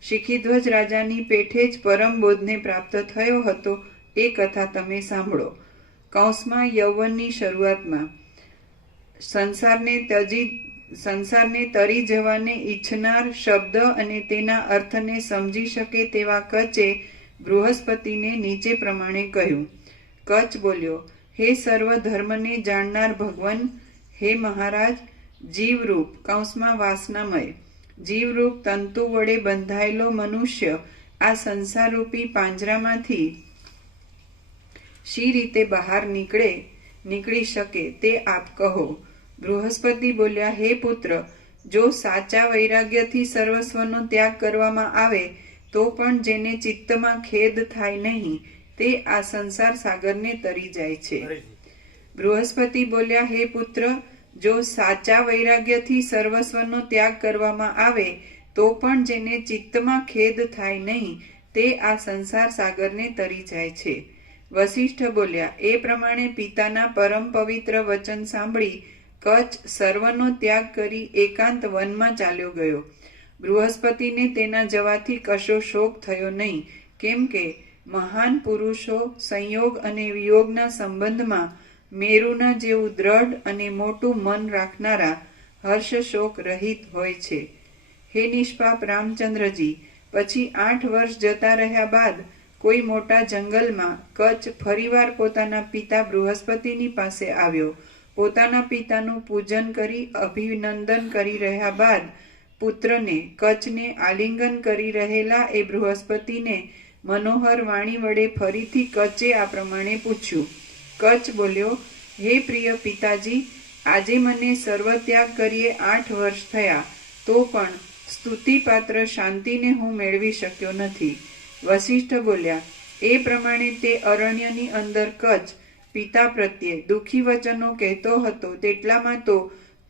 શિખીધ્વજ રાજાની પેઠે જ પરમ બોધને પ્રાપ્ત થયો હતો એ કથા તમે સાંભળો. કૌંસમાં યૌવનની શરૂઆતમાં સંસારને તરી જવાને ઈચ્છનાર શબ્દ અને તેના અર્થને સમજી શકે તેવા કચ્છે બૃહસ્પતિને નીચે પ્રમાણે કહ્યું. કચ્છ બોલ્યો, હે સર્વ ધર્મને જાણનાર ભગવાન, હે મહારાજ, જીવરૂપ કૌંસમાં વાસનામય જીવરૂપ તંતુ વડે બંધાયેલો મનુષ્ય આ સંસારરૂપી પાંજરામાંથી શી રીતે બહાર નીકળી શકે તે આપ કહો. બૃહસ્પતિ બોલ્યા, હે પુત્ર, જો સાચા વૈરાગ્યથી સર્વસ્વનો ત્યાગ કરવામાં આવે તો પણ જેને ચિત્તમાં ખેદ થાય નહીં તે આ સંસાર સાગરને તરી જાય છે. બૃહસ્પતિ બોલ્યા, હે પુત્ર, જો સાચા વૈરાગ્યથી સર્વસ્વનો ત્યાગ કરવામાં આવે તો પણ જેને ચિત્તમાં ખેદ થાય નહીં તે આ સંસાર સાગરને તરી જાય છે. વશિષ્ઠ બોલ્યા, એ પ્રમાણે પિતાના પરમ પવિત્ર વચન સાંભળી કચ્છ સર્વનો ત્યાગ કરી એકાંત વનમાં ચાલ્યો ગયો. બૃહસ્પતિને તેના જવાથી કશો શોક થયો નહીં, કેમ કે મહાન પુરુષો સંયોગ અને વિયોગના સંબંધમાં મેરુના જેવું દ્રઢ અને મોટું મન રાખનારા હર્ષ શોક રહિત હોય છે. હે નિષ્પાપ રામચંદ્રજી, પછી 8 વર્ષ જતા રહ્યા બાદ કોઈ મોટા જંગલમાં કચ્છ ફરીવાર પોતાના પિતા બૃહસ્પતિની પાસે આવ્યો. પોતાના પિતાનું પૂજન કરી અભિનંદન કરી રહ્યા બાદ પુત્રને કચ્છને આલિંગન કરી રહેલા એ બૃહસ્પતિને મનોહર વાણી વડે ફરીથી કચ્છે આ પ્રમાણે પૂછ્યું. કચ્છ બોલ્યો, હે પ્રિય પિતાજી, આજે મને સર્વત્યાગ કરીએ 8 વર્ષ થયા, તો પણ સ્તુતિપાત્ર શાંતિને હું મેળવી શક્યો નથી. વશિષ્ઠ બોલ્યા, એ પ્રમાણે તે અરણ્યની અંદર કચ્છ પિતા પ્રત્યે દુઃખી વચનો કહેતો હતો તેટલામાં તો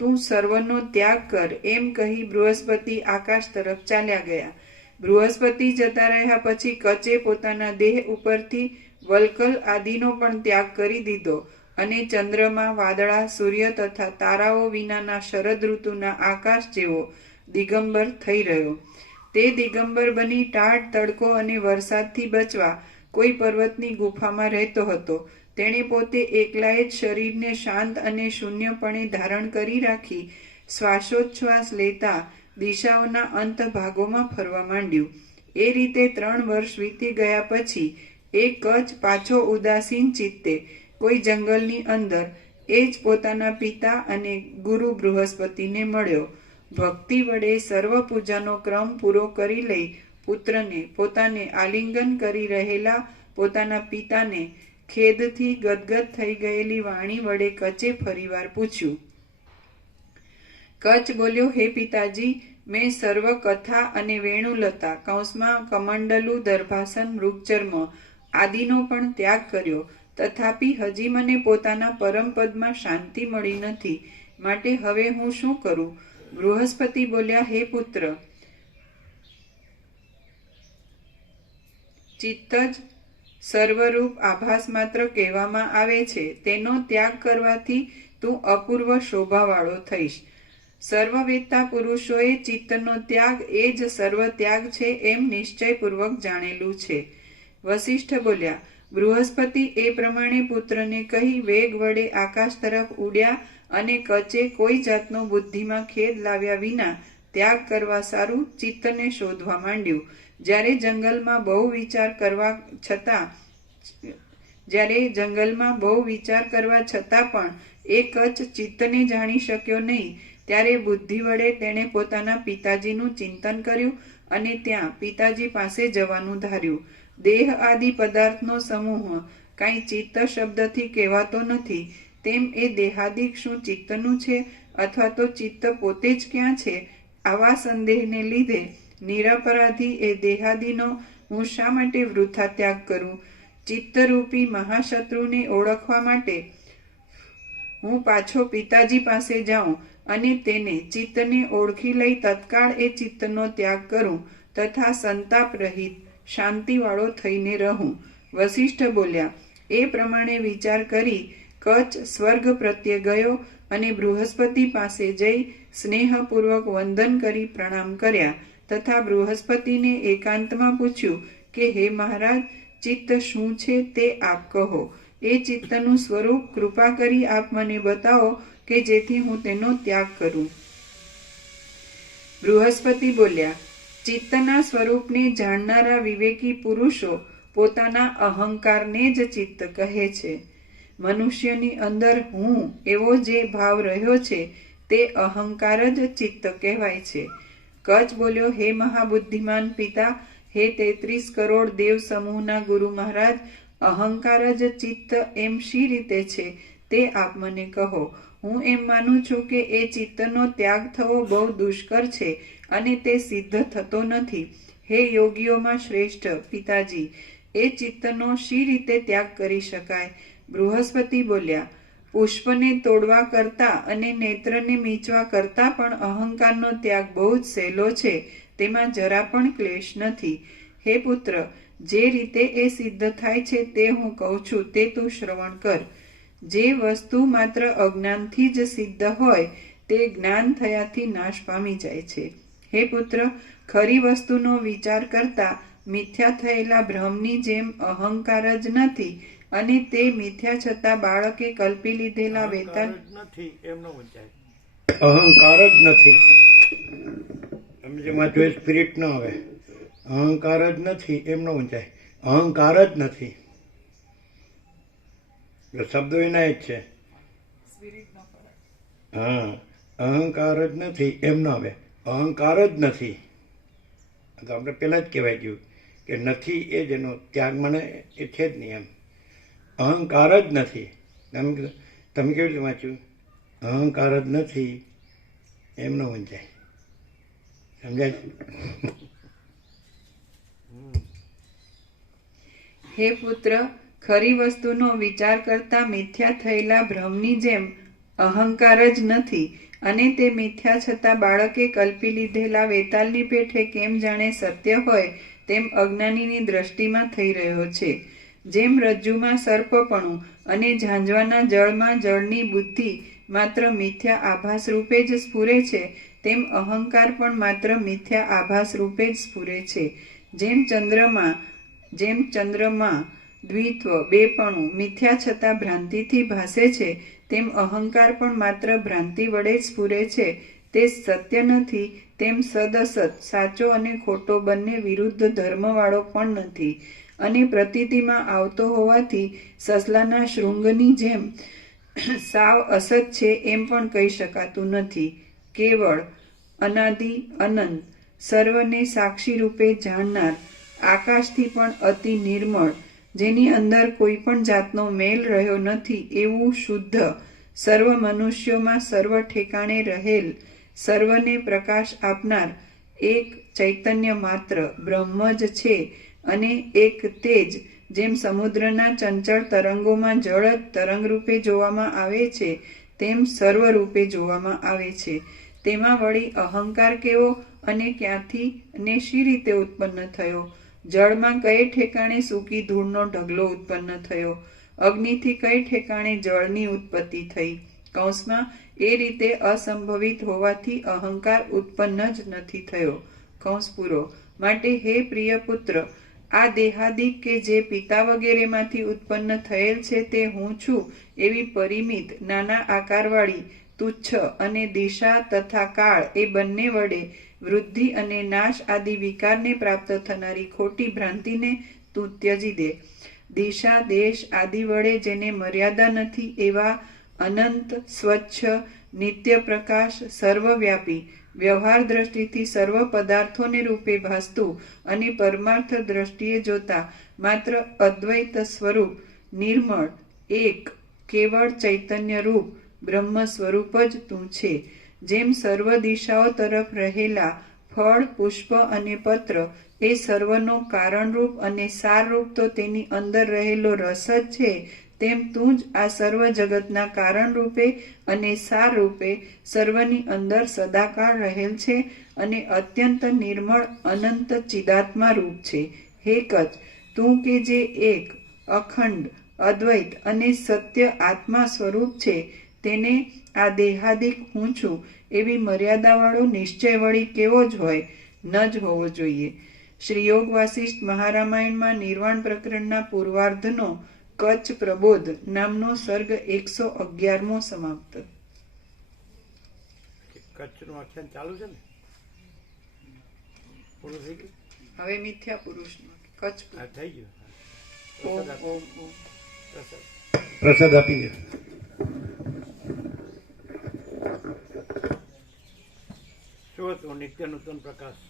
તું સર્વનો ત્યાગ કર એમ કહી બૃહસ્પતિ આકાશ તરફ ચાલ્યા ગયા. બૃહસ્પતિ જતા રહ્યા પછી કચ્છે પોતાના દેહ ઉપરથી વલ્કલ આદિનો પણ ત્યાગ કરી દીધો અને ચંદ્રમા, વાદળા, સૂર્ય તથા તારાઓ વિનાના શરદ ઋતુના આકાશ જેવો દિગંબર થઈ રહ્યો. તે દિગંબર બની ટાઢ, તડકો અને વરસાદથી બચવા કોઈ પર્વતની ગુફામાં રહેતો હતો. તેણે પોતે એકલાએ જ શરીરને શાંત અને શૂન્યપણે ધારણ કરી રાખી શ્વાસોચ્છ્વાસ લેતા દિશાઓના અંત ભાગોમાં ફરવા માંડ્યું. એ રીતે 3 વર્ષ વીતી ગયા પછી એ કચ્છ પાછો ઉદાસીન ચિત્તે કોઈ જંગલની અંદર એ જ પોતાના પિતા અને ગુરુ બૃહસ્પતિને મળ્યો. ભક્તિ વડે સર્વ પૂજાનો ક્રમ પૂરો કરી લઈ પુત્રને પોતાને આલિંગન કરી રહેલા પોતાના પિતાને ખેદથી ગદગદ થઈ ગયેલી વાણી વડે કચ્છે ફરીવાર પૂછ્યું. કચ્છ બોલ્યો, હે પિતાજી, મેં સર્વ કથા અને વેણુલતા કૌંસમાં કમંડલુ, દર્ભાસન, મૃગચર્મ આદિનો પણ ત્યાગ કર્યો તથાપિ હજી મને પોતાના પરમપદમાં શાંતિ મળી નથી, માટે હવે હું શું કરું? બૃહસ્પતિ બોલ્યા, હે પુત્ર, ચિત્ત જ સર્વરૂપ આભાસ માત્ર કહેવામાં આવે છે. તેનો ત્યાગ કરવાથી તું અપૂર્વ શોભાવાળો થઈશ. સર્વવેત્તા પુરુષોએ ચિત્તનો ત્યાગ એ જ સર્વ ત્યાગ છે એમ નિશ્ચયપૂર્વક જાણેલું છે. વસિષ્ઠ બોલ્યા, બૃહસ્પતિ એ પ્રમાણે પુત્રને કહી વેગ વડે આકાશ તરફ ઉડ્યા અને કચે કોઈ જાતનો બુદ્ધિમાં ખેદ લાવ્યા વિના ત્યાગ કરવા સારું ચિત્તને શોધવા માંડ્યું. જ્યારે જંગલમાં બહુ વિચાર કરવા છતાં પણ એ કચ્છ ચિત્તને જાણી શક્યો નહીં, ત્યારે બુદ્ધિ વડે તેણે પોતાના પિતાજીનું ચિંતન કર્યું અને ત્યાં પિતાજી પાસે જવાનું ધાર્યું. દેહ આદિ પદાર્થનો સમૂહ કાંઈ ચિત્ત શબ્દથી કહેવાતો નથી, તેમ એ દેહાદિક શું ચિત્તનું છે અથવા તો ચિત્ત પોતે જ ક્યાં છે? આવા સંદેહને લીધે નિરપરાધી એ દેહાદિનો હું શા માટે વૃથા ત્યાગ કરું? ચિત્તરૂપી મહાશત્રુને ઓળખવા માટે હું પાછો પિતાજી પાસે જાઉં અને તેને ચિત્તને ઓળખી લઈ તત્કાળ એ ચિત્તનો ત્યાગ કરું તથા સંતાપ રહિત શાંતિવાળો થઈને રહું. વસિષ્ઠ બોલ્યા, એ પ્રમાણે વિચાર કરી કચ્છ સ્વર્ગ પ્રત્યે ગયો અને બૃહસ્પતિ પાસે જઈ સ્નેહપૂર્વક વંદન કરી પ્રણામ કર્યા તથા બૃહસ્પતિને એકાંતમાં પૂછ્યું કે હે મહારાજ, ચિત્ત શું છે તે આપ કહો. એ ચિત્તનું સ્વરૂપ કૃપા કરી આપ મને બતાવો કે જેથી હું તેનો ત્યાગ કરું. બૃહસ્પતિ બોલ્યા, ચિત્તના સ્વરૂપને જાણનારા વિવેકી પુરુષો પોતાના અહંકારને જ ચિત્ત કહે છે. મનુષ્યની અંદર હું એવો જે ભાવ રહ્યો છે તે અહંકાર જ ચિત્ત કહેવાય છે. કચ્છ બોલ્યો, હે મહાબુદ્ધિમાન પિતા, હે 33 કરોડ દેવ સમૂહના ગુરુ મહારાજ, અહંકાર જ ચિત્ત એમ શી રીતે છે તે આપ મને કહો. હું એમ માનું છું કે એ ચિત્તનો ત્યાગ થવો બહુ દુષ્કર છે અને તે સિદ્ધ થતો નથી. હે યોગીઓમાં શ્રેષ્ઠ પિતાજી, એ ચિત્તનો શી રીતે ત્યાગ કરી શકાય? બૃહસ્પતિ બોલ્યા, પુષ્પને તોડવા કરતા અને નેત્રને મીંચવા કરતા પણ અહંકારનો ત્યાગ બહુ જ સહેલો છે, તેમાં જરા પણ ક્લેશ નથી. હે પુત્ર, જે રીતે એ સિદ્ધ થાય છે તે હું કહું છું, તે તું શ્રવણ કર. જે વસ્તુ માત્ર અજ્ઞાનથી જ સિદ્ધ હોય તે જ્ઞાન થયાથી નાશ પામી જાય છે. હે પુત્ર, ખરી વસ્તુનો વિચાર કરતા મિથ્યા થયેલા ભ્રમની જેમ અહંકાર જ નથી અને તે મિથ્યા છતાં બાળકે કલ્પી લીધેલા વેતાલ નથી એમનો વંચાય. અહંકાર જ નથી. તમે જે વાંચો એ સ્પિરિટ ન આવે. અહંકાર જ નથી એમનો વંચાય. અહંકાર જ નથી. શબ્દો એના જ છે. હા, અહંકાર જ નથી એમ ન આવે. અહંકાર જ નથી તો આપણે પહેલાં જ કહેવાય ગયું કે નથી એ જેનો ત્યાગ મને એ છે જ નહીં એમ. અહંકાર જ નથી. તમે કેવી રીતે વાંચ્યું? અહંકાર જ નથી એમ ન વંચાય. સમજાય? હે પુત્ર, ખરી વસ્તુનો વિચાર કરતા મિથ્યા થયેલા ભ્રમની જેમ અહંકાર જ નથી અને તે મિથ્યા છતાં બાળકે કલ્પી લીધેલા વેતાલની પેઠે કેમ જાણે સત્ય હોય તેમ અજ્ઞાનીની દ્રષ્ટિમાં થઈ રહ્યો છે. જેમ રજ્જુમાં સર્પપણું અને ઝાંઝવાના જળમાં જળની બુદ્ધિ માત્ર મિથ્યા આભાસ રૂપે જ સ્ફુરે છે, તેમ અહંકાર પણ માત્ર મિથ્યા આભાસ રૂપે જ સ્ફુરે છે. જેમ ચંદ્રમાં દ્વિત્વ બેપણું મિથ્યા છતાં ભ્રાંતિથી ભાસે છે, તેમ અહંકાર પણ માત્ર ભ્રાંતિ વડે જ સ્ફુરે છે. તે સત્ય નથી, તેમ સદસત સાચો અને ખોટો બંને વિરુદ્ધ ધર્મવાળો પણ નથી અને પ્રતીતિમાં આવતો હોવાથી સસલાના શૃંગની જેમ સાવ અસત છે એમ પણ કહી શકાતું નથી. કેવળ અનાદિ અનંત સર્વને સાક્ષી રૂપે જાણનાર, આકાશથી પણ અતિ નિર્મળ, જેની અંદર કોઈ પણ જાતનો મેલ રહ્યો નથી એવું શુદ્ધ, સર્વ મનુષ્યોમાં સર્વ ઠેકાણે રહેલ, સર્વને પ્રકાશ આપનાર એક ચૈતન્ય માત્ર બ્રહ્મ જ છે અને એક તેજ જેમ સમુદ્રના ચંચળ તરંગોમાં જળ જ તરંગરૂપે જોવામાં આવે છે તેમ સર્વરૂપે જોવામાં આવે છે. તેમાં વળી અહંકાર કેવો અને ક્યાંથી ને શી રીતે ઉત્પન્ન થયો? જળમાં કઈ ઠેકાણે સૂકી ધૂળનો ઢગલો ઉત્પન્ન થયો? અગ્નિથી કઈ ઠેકાણે જળની ઉત્પત્તિ થઈ? કૌંસમાં એ રીતે અસંભવિત હોવાથી અહંકાર ઉત્પન્ન જ નથી થયો. કૌંસ પૂરો. માટે હે પ્રિય પુત્ર, આ દેહાદિક કે જે પિતા વગેરેમાંથી ઉત્પન્ન થયેલ છે તે હું છું એવી પરિમિત નાના આકારવાળી તુચ્છ અને દિશા તથા કાળ એ બંને વડે વૃદ્ધિ અને નાશ આદિ વિકારને પ્રાપ્ત થનારી ખોટી ભ્રાંતિને તું ત્યજી દે. દિશા દેશ આદિ વડે જેને મર્યાદા નથી એવા અનંત સ્વચ્છ નિત્ય પ્રકાશ સર્વવ્યાપી વ્યવહાર દ્રષ્ટિથી સર્વ પદાર્થોને રૂપે ભાસતું અને પરમાર્થ દ્રષ્ટિએ જોતા માત્ર અદ્વૈત સ્વરૂપ નિર્મળ એક કેવળ ચૈતન્ય રૂપ બ્રહ્મ સ્વરૂપ જ તું છે. જેમ સર્વ દિશાઓ તરફ રહેલા ફળ પુષ્પ અને પત્ર એ સર્વનો કારણરૂપ અને સારરૂપ તો તેની અંદર રહેલો રસ જ છે, તેમ તું જ આ સર્વ જગતના કારણ રૂપે અને સાર રૂપે સર્વની અંદર સદાકાળ રહેલ છે અને અત્યંત નિર્મળ અનંત ચિદાત્મા રૂપ છે. હે કચ્છ, તું કે જે એક અખંડ અદ્વૈત અને સત્ય આત્મા સ્વરૂપ છે તેને આ દેહાદિક હું છું એવી મર્યાદાવાળો નિશ્ચય વળી કેવો જ હોય? ન જ હોવો જોઈએ. શ્રી યોગ વાસિષ્ઠ મહારામાયણમાં નિર્વાણ પ્રકરણના પૂર્વાર્ધનો કચ્છ પ્રબોધ નામનો સર્ગ 111મો સમાપ્ત. કચ્છનું આખ્યાન ચાલુ છે ને? પૂરું થઈ ગયું? હવે મિથ્યા પુરુષનો કચ્છ આ થઈ ગયું. ઓમ ઓમ ઓમ. પ્રસાદ આપી દે. શું હતું નિત્ય નૂતન પ્રકાશ?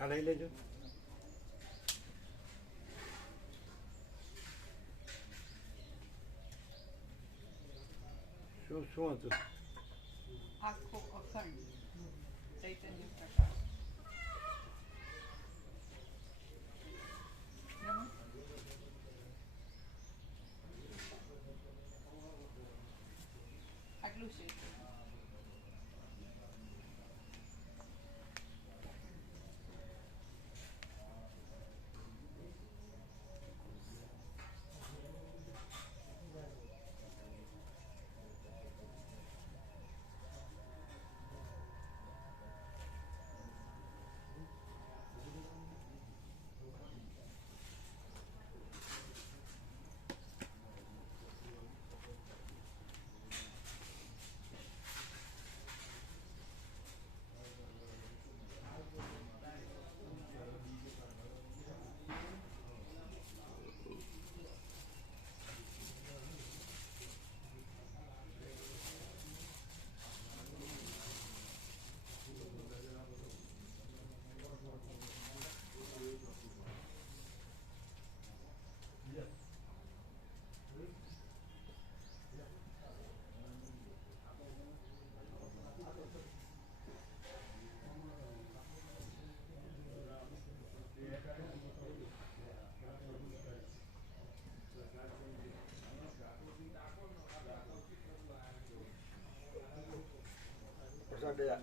આ લઈ લેજો. શું હતું? આખો અખંડ ચૈતન્ય પ્રકાશ. આટલું છે.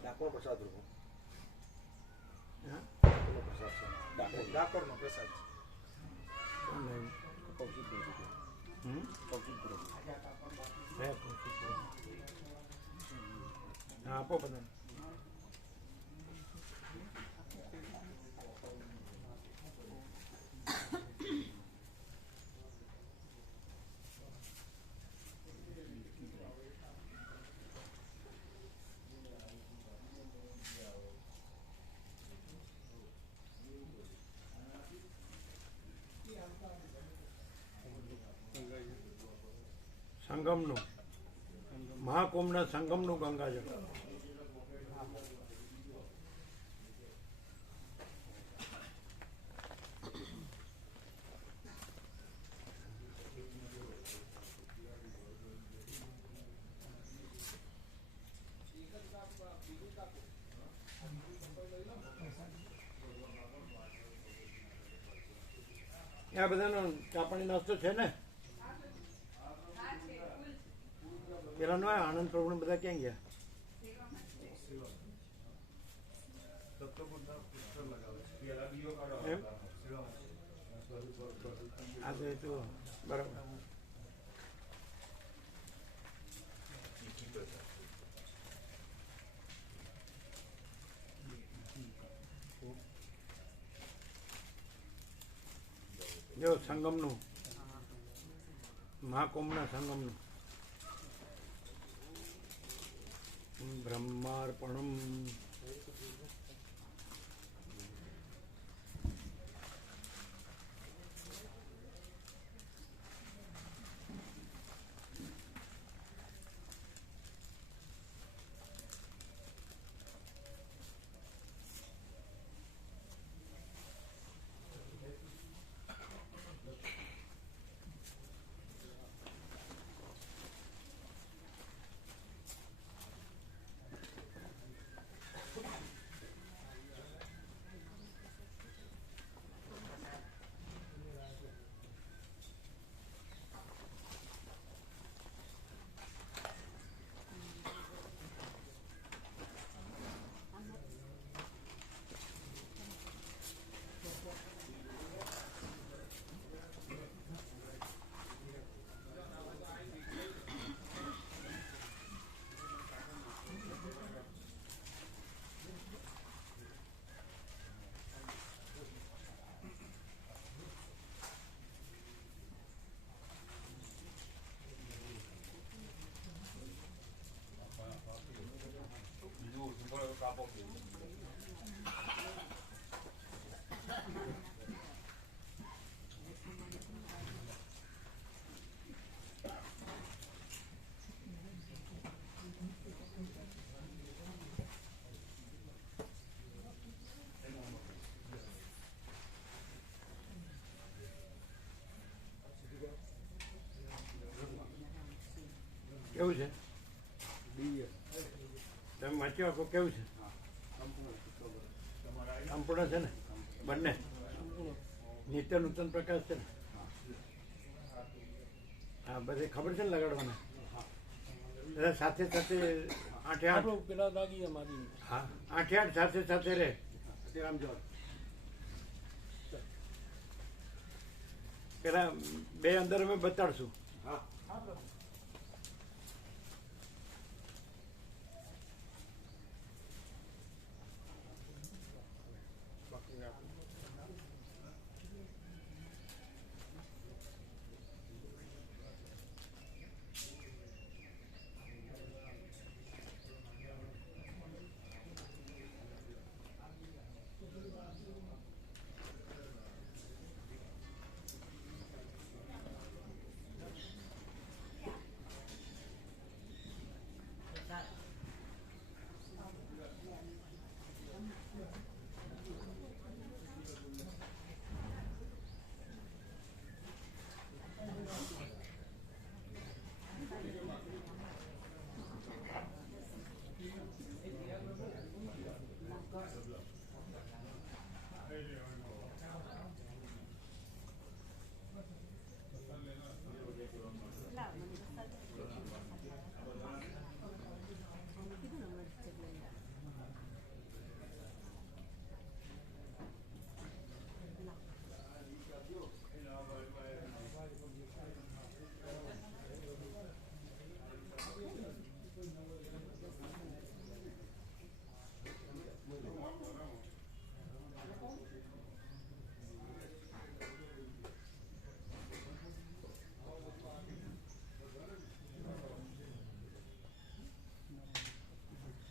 ડાકોર પ્રસાદ રૂપો. પ્રસાદ છે ડાકોરનો પ્રસાદ આપો બધા. સંગમનું મહાકુંભના સંગમનું ગંગાજળ. આ બધાનો ચા પાણી નાસ્તો છે ને? પેલા નો આનંદ પ્રભુ બધા ક્યાં ગયા? એમ? આ તો બરાબર. જો સંગમનું, મહાકુંભના સંગમનું બ્રહ્માર્પણમ. કેવું છે? તમે વાંચ્યો આખો કેવું છે? સંપૂર્ણ છે ને બંને? નિત્ય નૂતન પ્રકાશ છે ને? હા, બધે ખબર છે ને લગાડવાના? બધા સાથે સાથે 8-8 પેલા દાગી અમારી. હા 8-8 સાથે સાથે રહે. આમ જો પેલા 2 અંદર અમે બતાડશું.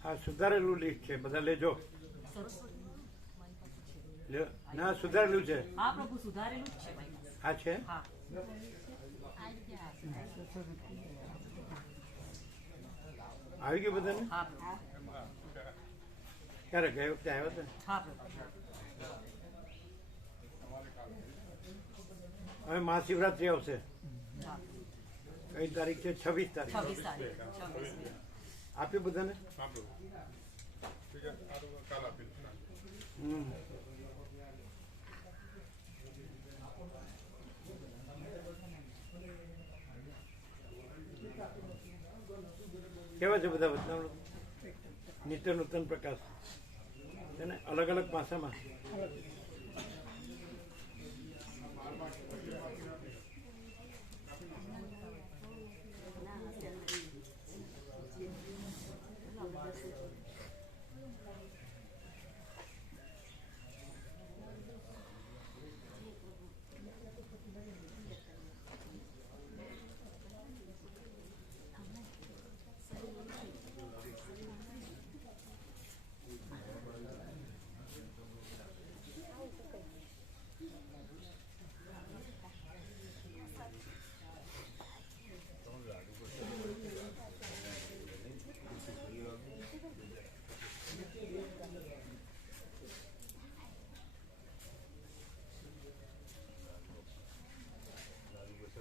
આ સુધારેલું લિસ્ટ છે, બધા લેજો. ના સુધારેલું છે. હા પ્રભુ સુધારેલું જ છે ભાઈ. આ છે. હા આવી ગયું બધાને? હા પ્રભુ. ક્યારે ગયા વખતે આવ્યા હતા? હા પ્રભુ. હવે મહાશિવરાત્રી આવશે. હા. કઈ તારીખ છે? 26 તારીખ. 26 તારીખ. 26. આપ્યું બધાને? હમ. કેવા છે બધા બદલાવ? નિત્ય નૂતન પ્રકાશ છે ને, અલગ અલગ ભાષામાં.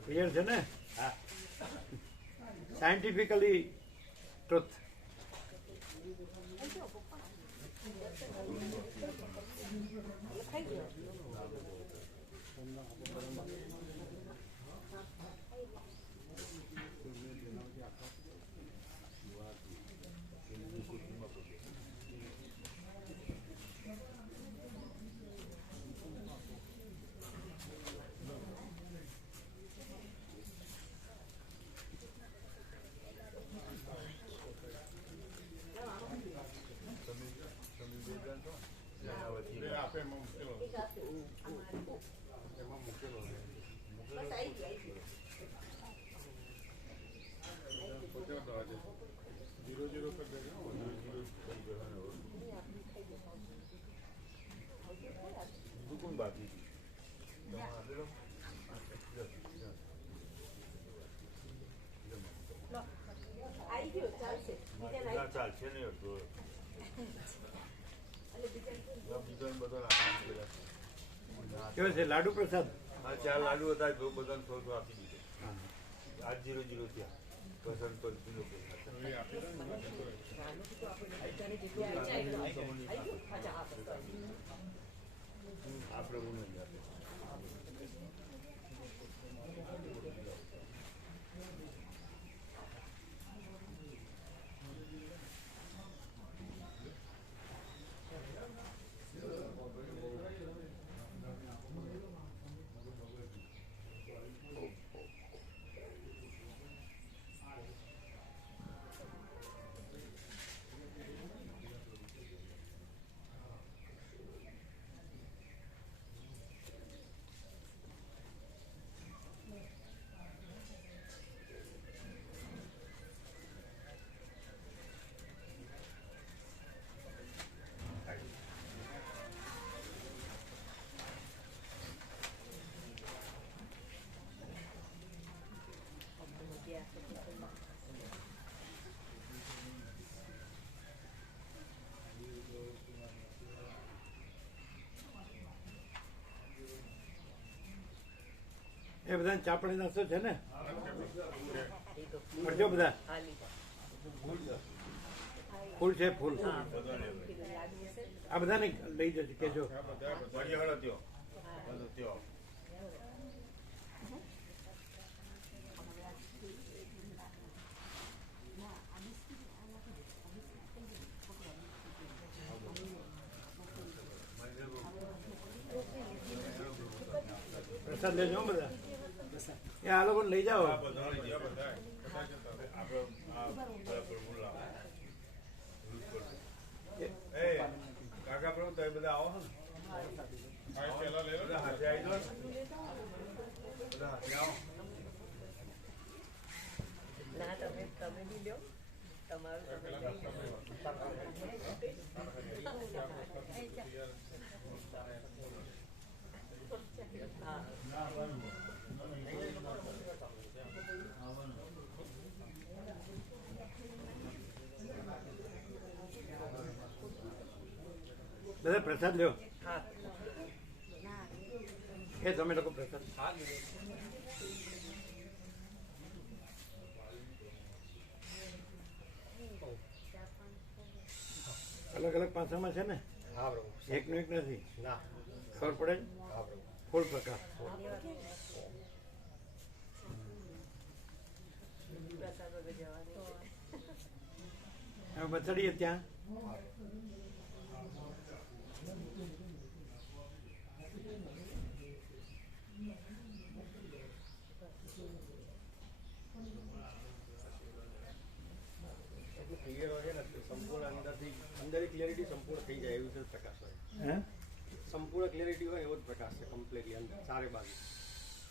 ક્લિયર છે ને? Scientifically truth. ચાલશે નહીં હતું. કેવો છે લાડુ પ્રસાદ? હા, 4 લાડુ હતા, જો બધાને થોડું આપી દીધું. આજ 0-0 થયા. પસંદ પર કિલો આ પ્રભુ નહીં આપે. એ બધા ચાપડી નાસ્તો છે ને? પડજો બધા. ફૂલ છે, ફૂલ. આ બધાને લઈ જજો, કેજો. પ્રસાદ લેજો બધા. એ આ લોકો લઈ જાઓ. કાકા પ્રભુ તમે બધા આવો છો ને? બધા હાથે આવી જાઓ. બધા હાથે આવો. ના તમે બી લ્યો તમારું બધા પ્રસાદ લ્યો હા એ તમે લોકો પ્રસાદ અલગ અલગ પાસામાં છે ને હા પ્રભુ એકનું એક નથી ના ખબર પડે છે? હા પ્રભુ ફૂલ પ્રકાર પ્રસાદ વગર જવાનું હવે બચડીએ ત્યાં એટલું ક્લિયર હોય ને તો સંપૂર્ણ અંદરથી અંદરની ક્લિયરિટી સંપૂર્ણ થઈ જાય એવું જ પ્રકાશ હોય હે સંપૂર્ણ ક્લિયરિટી હોય એવો જ પ્રકાશ છે કમ્પ્લીટલી અંદર ચારે બાજુ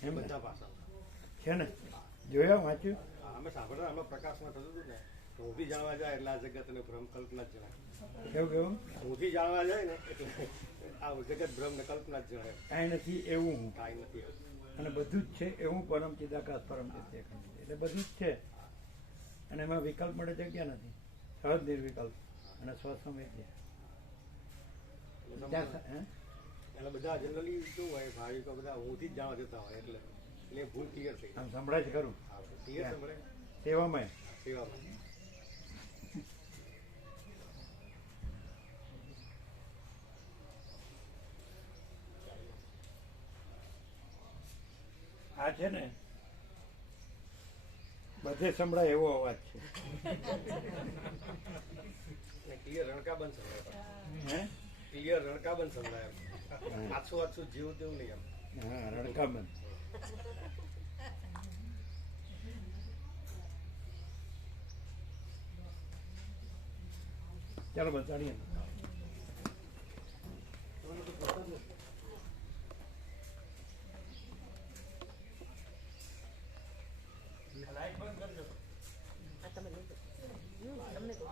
એમ ને? બધા પાસા છે ને જોયા વાંચ્યું અમે સાંભળતા અમે પ્રકાશમાં થતું હતું ને તો ઊંધી જાણવા જાય એટલે આ જગતને ભ્રમ કલ્પના જ જણાય કેવું ઊંધી જાણવા જાય ને એટલે આ જગત ભ્રમને કલ્પના જ જણાય કાંઈ નથી એવું હું કાંઈ નથી અને બધું જ છે એવું પરમ ચિદાકાશ પરમ ચિત્ત એટલે બધું જ છે અને એમાં વિકલ્પ મળે જગ્યા નથી સહજ નિર્વિકલ્પ અને સ્વસમય છે ત્યાં હે? એટલે બધા જનરલી શું હોય ભાવિકો બધા ઊંધી જ જાણવા જતા હોય એટલે એ ભૂલ ક્લિયર થઈ આમ સંભળાય છે ખરું જાય ક્લિયર સંભળે સેવામાં સેવામાં આ છે ને બધે સંભળાય એવો અવાજ છે ક્લિયર રણકાબંધ સંભળાય હે ક્લિયર રણકાબંધ સંભળાય આછું આછું જીવ તેવું નહીં એમ હા રણકાબંધ ચાલો બતાડીએ આ તમે લઈ જાઓ તમને કહું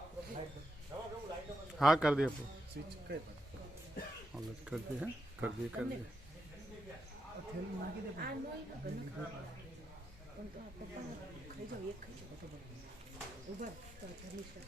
हाँ कर दिया हालत कर दी है कर दिए कर दिए આ નહીં પણ તો આ પપ્પા ખાઈ જાઓ એક ખાઈ જાઓ ઉભા તો ધર્મિષ્ઠા